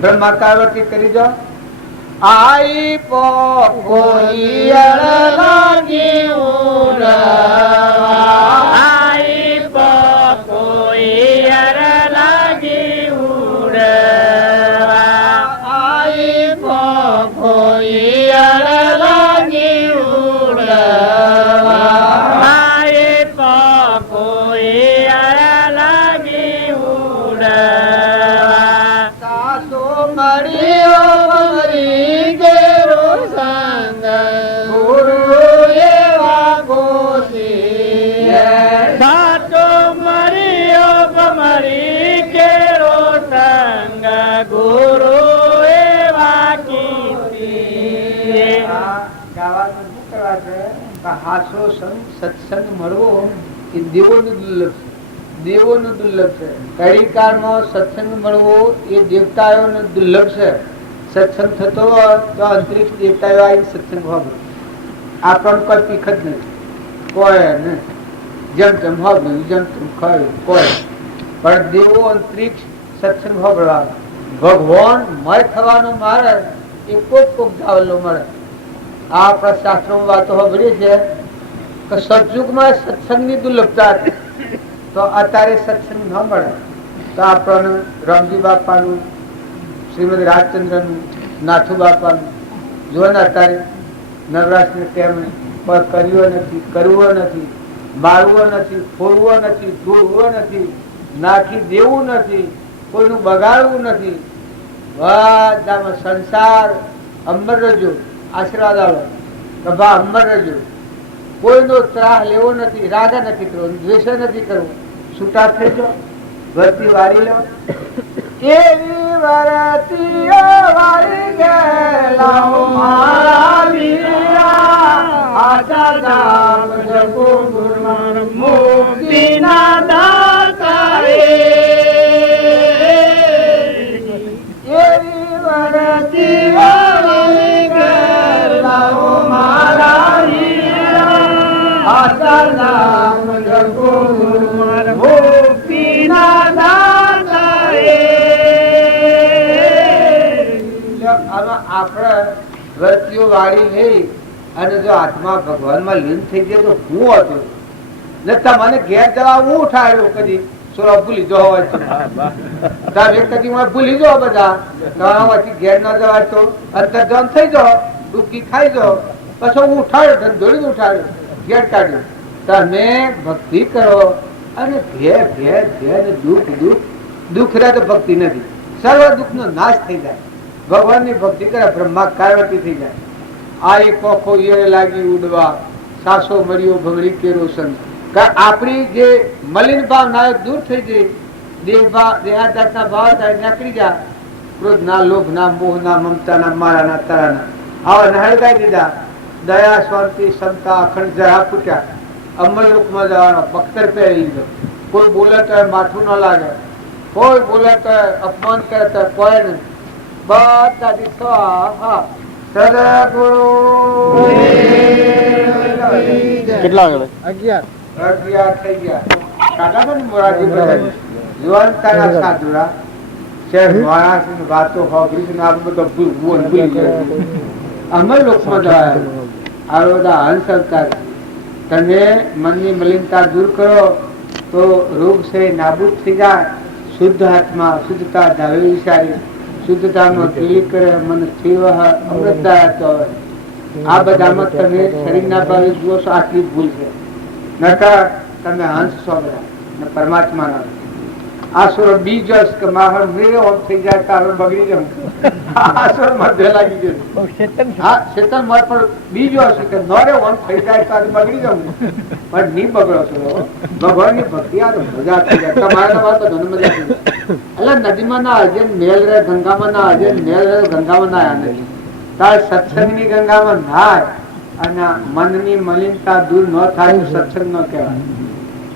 બ્રહ્માકારવતી કરી દો આઈ પો કોઈ લાગી ઉડવા આઈ પો કોઈ લાગી ઉડવા આઈ પો કોઈ લાગી ઉડવા આઈ પો કોઈ લાગી ઉડવા સાસો મળ્યો મરી ગેરો સંગ ગુરુ એવા ગોસી સાચો મર્યો મરી ગેરો સંગ ગુરુ એવા કીર્તિ ગાવાનું શું કરવા છે હાસો સંગ સત્સંગ મળવો એ દેવોનું દુર્લભ છે, દેવોનું દુર્લભ છે. કડીકાળમાં સત્સંગ મળવો એ દેવતાઓનું દુર્લભ છે. સત્સંગ થતો હોય તો અંતરિક્ષ દેવતાઓ આવી સત્સંગ હોય આપણને કોઈ પીખ જ નહીં કોઈ નહીં જેમ તેમ હોય નહીં જેમ તેમ ખરું કોઈ પણ દેવો અંતરિક્ષ સત્સંગ હોય ભગવાન મય થવાનો મારે એ કોક ધાવેલો મળે. આ આપણા શાસ્ત્રોમાં વાતો સાંભળી છે કે સતયુગમાં સત્સંગની દુર્લભતા હતી તો અત્યારે સત્સંગ ન મળે તો આપણને રામજી બાપાનું શ્રીમદ રાજચંદ્રનું નાથુ બાપાનું જો ને અત્યારે નવરાત્રિને ટેમ કર્યો નથી, કરવો નથી, મારવો નથી, ફોડવો નથી, તોડવો નથી, નાખી દેવું નથી, કોઈનું બગાડવું નથી. બધામાં સંસાર અમર રજો આશીર્વાદ આવે પ્રભા અમર રજો. કોઈનો ત્રાહ લેવો નથી, રાગ નથી કરવો, દ્વેષ નથી કરવો, છૂટા થઈ જાઓ, વરતી વાળી લો. એવી વરતી વાળી ગયેલા મારા વીરા આજા નામ જપો ગુરુમાન મુક્તિના દાતા રે. એવી વરતી વાળી ગયેલા મારા વીરા આજા નામ જપો ગુરુમાન મુક્તિના દાતા રે. આપણે વૃત્તિઓ વાળી લઈ અને જો આત્મા ભગવાનમાં લીન થઈ જાય તો હું હતો ને તમને ઘેર જવા હું ઉઠાડ્યો કદી સોરા ભૂલી જો હોય કદી ભૂલી જાઓ બધા ઘેર ના જવાય તો અંતર્ધન થઈ જાઓ, ડૂબકી ખાઈ જાઓ, પછી હું ઉઠાડ્યો ધંધોળી ઉઠાડ્યો, ઘેર કાઢ્યો. તમે ભક્તિ કરો અને ઘેર ઘેર ઘેર દુઃખ દુઃખ દુઃખ રહે તો ભક્તિ નથી. સર્વ દુઃખ નો નાશ થઈ જાય. ભગવાન ની ભક્તિ કરે બ્રહ્માકારવતી થઈ જાય. આ એક કોખો ઈયળે લાગી ઉડવા, સાસો મર્યો ભમરી કે રોશન. આપણી જે મલિન ભાવના દૂર થઈ જઈ, દેહાદાતના ભાવ થાય નીકળી જા. ક્રોધ ના, લોભ ના, મોહ ના, મમતા ના, મારા ના, તારા ના, આવા નહળગાઈ દીધા. દયા, શાંતિ, ક્ષમતા, અખંડ જરા ફૂટ્યા. અમલ રૂપમાં જવાનો બખ્તર પહેરી લીધો. કોઈ બોલે તો માથું ન લાગે, કોઈ બોલે તો અપમાન કરે તો કોઈ નહીં. બધાથી સદગુરુ કેટલા આગળ? 11 થઈ ગયા. કાકા પણ મોરારજી બધા યુવાનતાના સાધુરા શહેર મહારાષ્ટ્રની વાતો હોભળી ને આપણે બધો ભૂલી ગયા. અમર લોકમાં જવાયા. આ બધા હંસ અવતાર. તમે મનની મલિનતા દૂર કરો તો રોગ છે નાબૂદ થઈ જાય. શુદ્ધ આત્મા, શુદ્ધતા ધાવે વિચારી, શુદ્ધતામાં ક્લિક કરે, મન સ્થિર અમૃતદાય. આ બધામાં તમે શરીરના ભાવે જુઓ છો, આટલી ભૂલ છે. નકર તમે હંસ છો બધા પરમાત્મા ના. આસુર બીજો કે માહર મેરે ઓમ થઈ જાય તો બગડી જાઉં. આસુર મધ્ય લાગી ગયું. હા, શેતન મર પણ બીજો હશે કે નોરે ઓમ થઈ જાય તો બગડી જાઉં. પણ નહીં બગડો છો. ભગવાનની ભક્તિ આ મજા થઈ જાય. તમારા બધાને મજા થઈ જાય. એટલે નદીમાં ના હજે મેલ રહે, ગંગામાં ના હજે મેલ રહે, ગંગામાં ના આનંદ. તાર સત્સંગની ગંગામાં નાય અને મનની મલિનતા દૂર ન થાય તો સત્સંગ ન કહેવાય.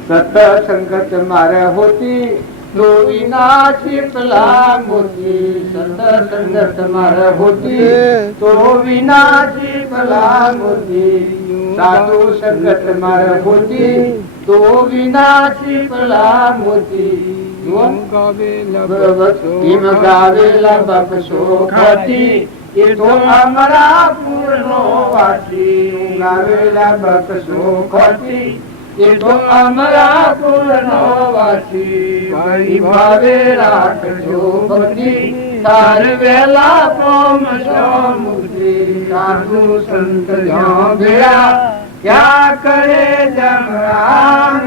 સત્સંગત મારે હોતી તો વિનાશી પેલા મોતી. સત્સંગત મારે હોતી તો વિનાશી પેલા મોતી. સાધુ સંગત મારે હોતી તો વિનાશી પેલા મોતી. ગાવેલા બક્ષો ખાતી એ તો અમારા પૂર્ણો વાસી. ગાવેલા બક્ષો ખાતી એ તો અમારા પૂર્ણો વાસી. ભાવે રાખજો ભક્તિ તાર વેલા પ્રોમ મુક્તિ. સાધુ સંત જ્યાં ભેળા ક્યાં કરે જમ રામ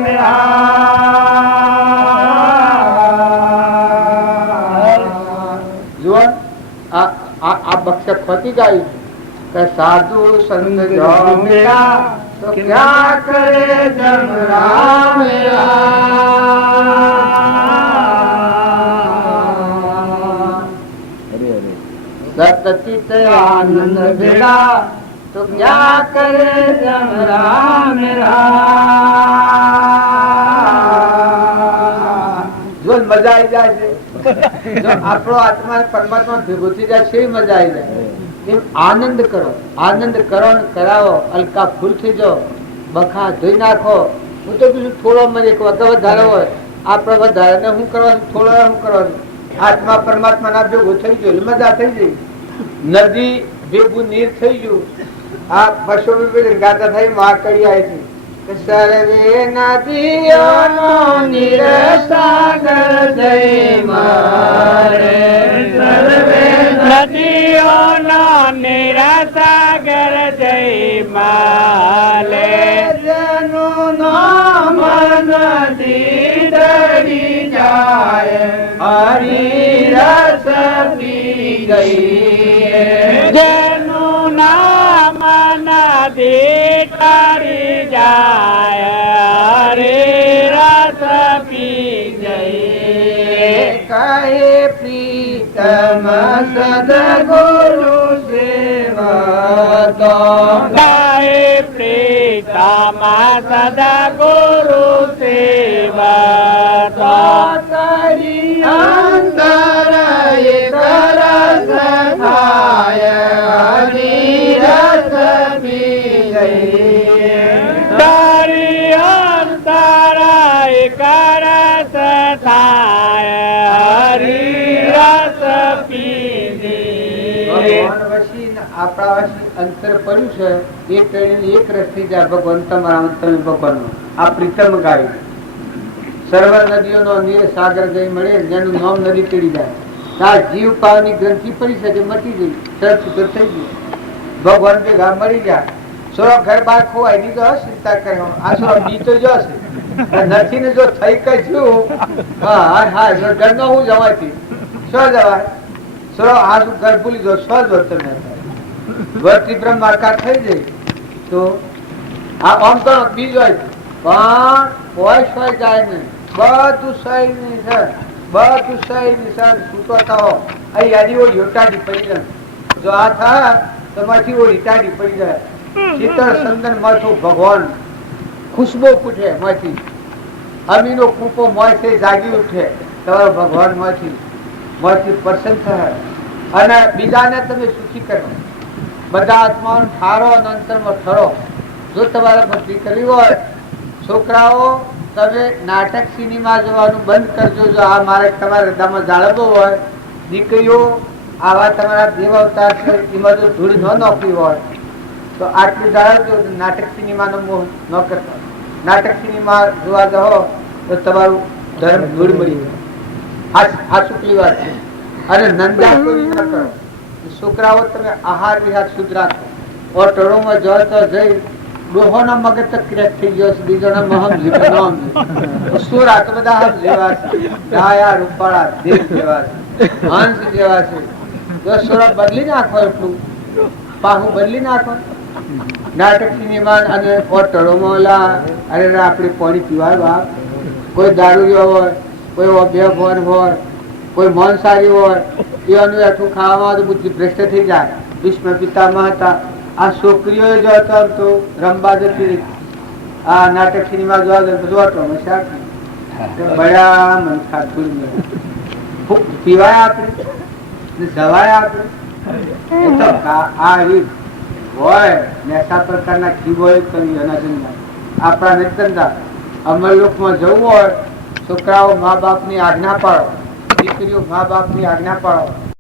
જુઓ આ બક્ષક ખોટી ગાયું કે સાધુ સંત જ્યાં ભેળા તો ક્યાં કરે જમ રામ. સતચિત આનંદ ભેળા તો ક્યાં કરે જમ રામ. જો મજા આવી જાય છે, જો આપણો આત્મા પરમાત્મા ભેગો થઈ જાય છે, મજા આવી જાય. એમ આનંદ કરો, આનંદ કરો ને કરાવો. હલકા ફૂલ થઈ જાઓ, બખા ધોઈ નાખો. હું તો બીજું થોડો મને વધારે હોય, આપડે વધારે ને શું કરવાનું, થોડો શું કરવાનું. આત્મા પરમાત્મા ના ભેગું થઈ ગયું એટલે મજા થઈ ગઈ. નદી ભેગું નીર થઈ ગયું. આ પશુ ગાતા થઈ માકડી આવી છે. સર્વે નદીઓનો નીર સાગર જય મારે. સર્વે નદીઓનો નીર સાગર જય માલે. જેનું નામ નદી ડરી જાય હરી રસ પી ગઈ. જેનું નામ નદી તારી જાય રે રસ પી જઈ. કહે પ્રીતમ સદગુરુ સેવતો. ગાય પ્રીતમ સદગુરુ સેવતો. તારી અંતર એક રસ થાય હરી રસ પી ગઈ. તારી અંતરાય કરસ થાય હરી રસ પીધી. ભગવાન વશી ને આપણા વશી અંતર પડ્યું છે. એક ટ્રેન એક રસ થઈ જાય. ભગવાન તમારા તમે ભગવાન આ પ્રીતમ ગાય. સર્વ નદીઓનો નીર સાગર જઈ મળે. જેનું નામ નદી ચડી જાય ત્યાં જીવ પાવની ગ્રંથિ પડી શકે, મટી ગઈ, સર્વ સુધર થઈ ગયું. ભગવાન ભેગા મળી ગયા. સોરો ઘર બાર ખોવાય ની તો ચિંતા કરે. આ સોરો બી તો જો છે નથી ને જો થઈ કઈ થયું. હા હા ઘર નો હું જવાથી શું જવાય. સોરો આ શું ઘર ભૂલી દો સ્વ જ વર્તન થાય. વર્તી બ્રહ્માકાર થઈ જાય તો આ આમ તો બીજ હોય પણ કોઈ સહી જાય નહીં, બધું સહી નહીં સર, બધું સહી નહીં સર. છૂટો થાઓ આ યાદી ઓળી યોટાડી પડી જાય. જો આ થાય તો માંથી ઓળી ટાડી પડી જાય. શીતળ સંદન માથું ભગવાન ખુશ્બુ ઉઠે માંથી, અમીનો કૂપો મોંથી જાગી ઉઠે તમારો ભગવાન માંથી પ્રસન્ન થાય અને બીજાને તમે સુખી કરો. બધા આત્માઓને ઠારો અને અંતરમાં ઠરો. જો તમારે ભક્તિ કરવી હોય છોકરાઓ તમે નાટક સિનેમા જોવાનું બંધ કરજો. જો આ મારે તમારા હૃદયમાં જાળવવો હોય, દીકરીઓ આવા તમારા દેવ અવતાર છે એમાં જો ધૂળ ન નોખવી હોય તો આટલું જાળવજો. નાટક સિનેમાનો મોહ ન કરતા. નાટક સિનેમા જોવા જાઓ તો તમારું ધર્મ ધૂળ મળી જાય. આ શુક્લી વાત છે. અને નંદાખોરી ન કરો. છોકરાઓ તમે આહાર વિહાર શુદ્ધ રાખો. ઓટોમાં જો તો જઈ ડોહોના મગજ તો ક્રેક થઈ ગયો છે, બીજોના મહમ લીધો સુરા તો બધા હમ જેવા છે, ડાયા રૂપાળા દેવ જેવા છે, હંસ જેવા છે. જો સુરા બદલી નાખો, એટલું પાહુ બદલી નાખો. નાટક સિનેમા અને ઓટોમાં ઓલા અરે આપણે પાણી પીવાય બાપ. કોઈ દારૂ હોય, કોઈ બેભર હોય, કોઈ માંસાહારી હોય, એનું આઠું ખાવામાં તો બુદ્ધિ ભ્રષ્ટ થઈ જાય. ભીષ્મ પિતામહ હતા. આ છોકરીઓ જો હતા તો રમવા જતી આ નાટક સિનેમા જોવા બડા મન ખાતું પીવાય આપણે જવાય આપણે આ હોય નેસા પ્રકારના ઘી હોય કરી આપણા નિતંદા અમરલોકમાં જવું હોય છોકરાઓ મા બાપ ની આજ્ઞા પાડો, દીકરીઓ મા બાપ ની આજ્ઞા પાડો.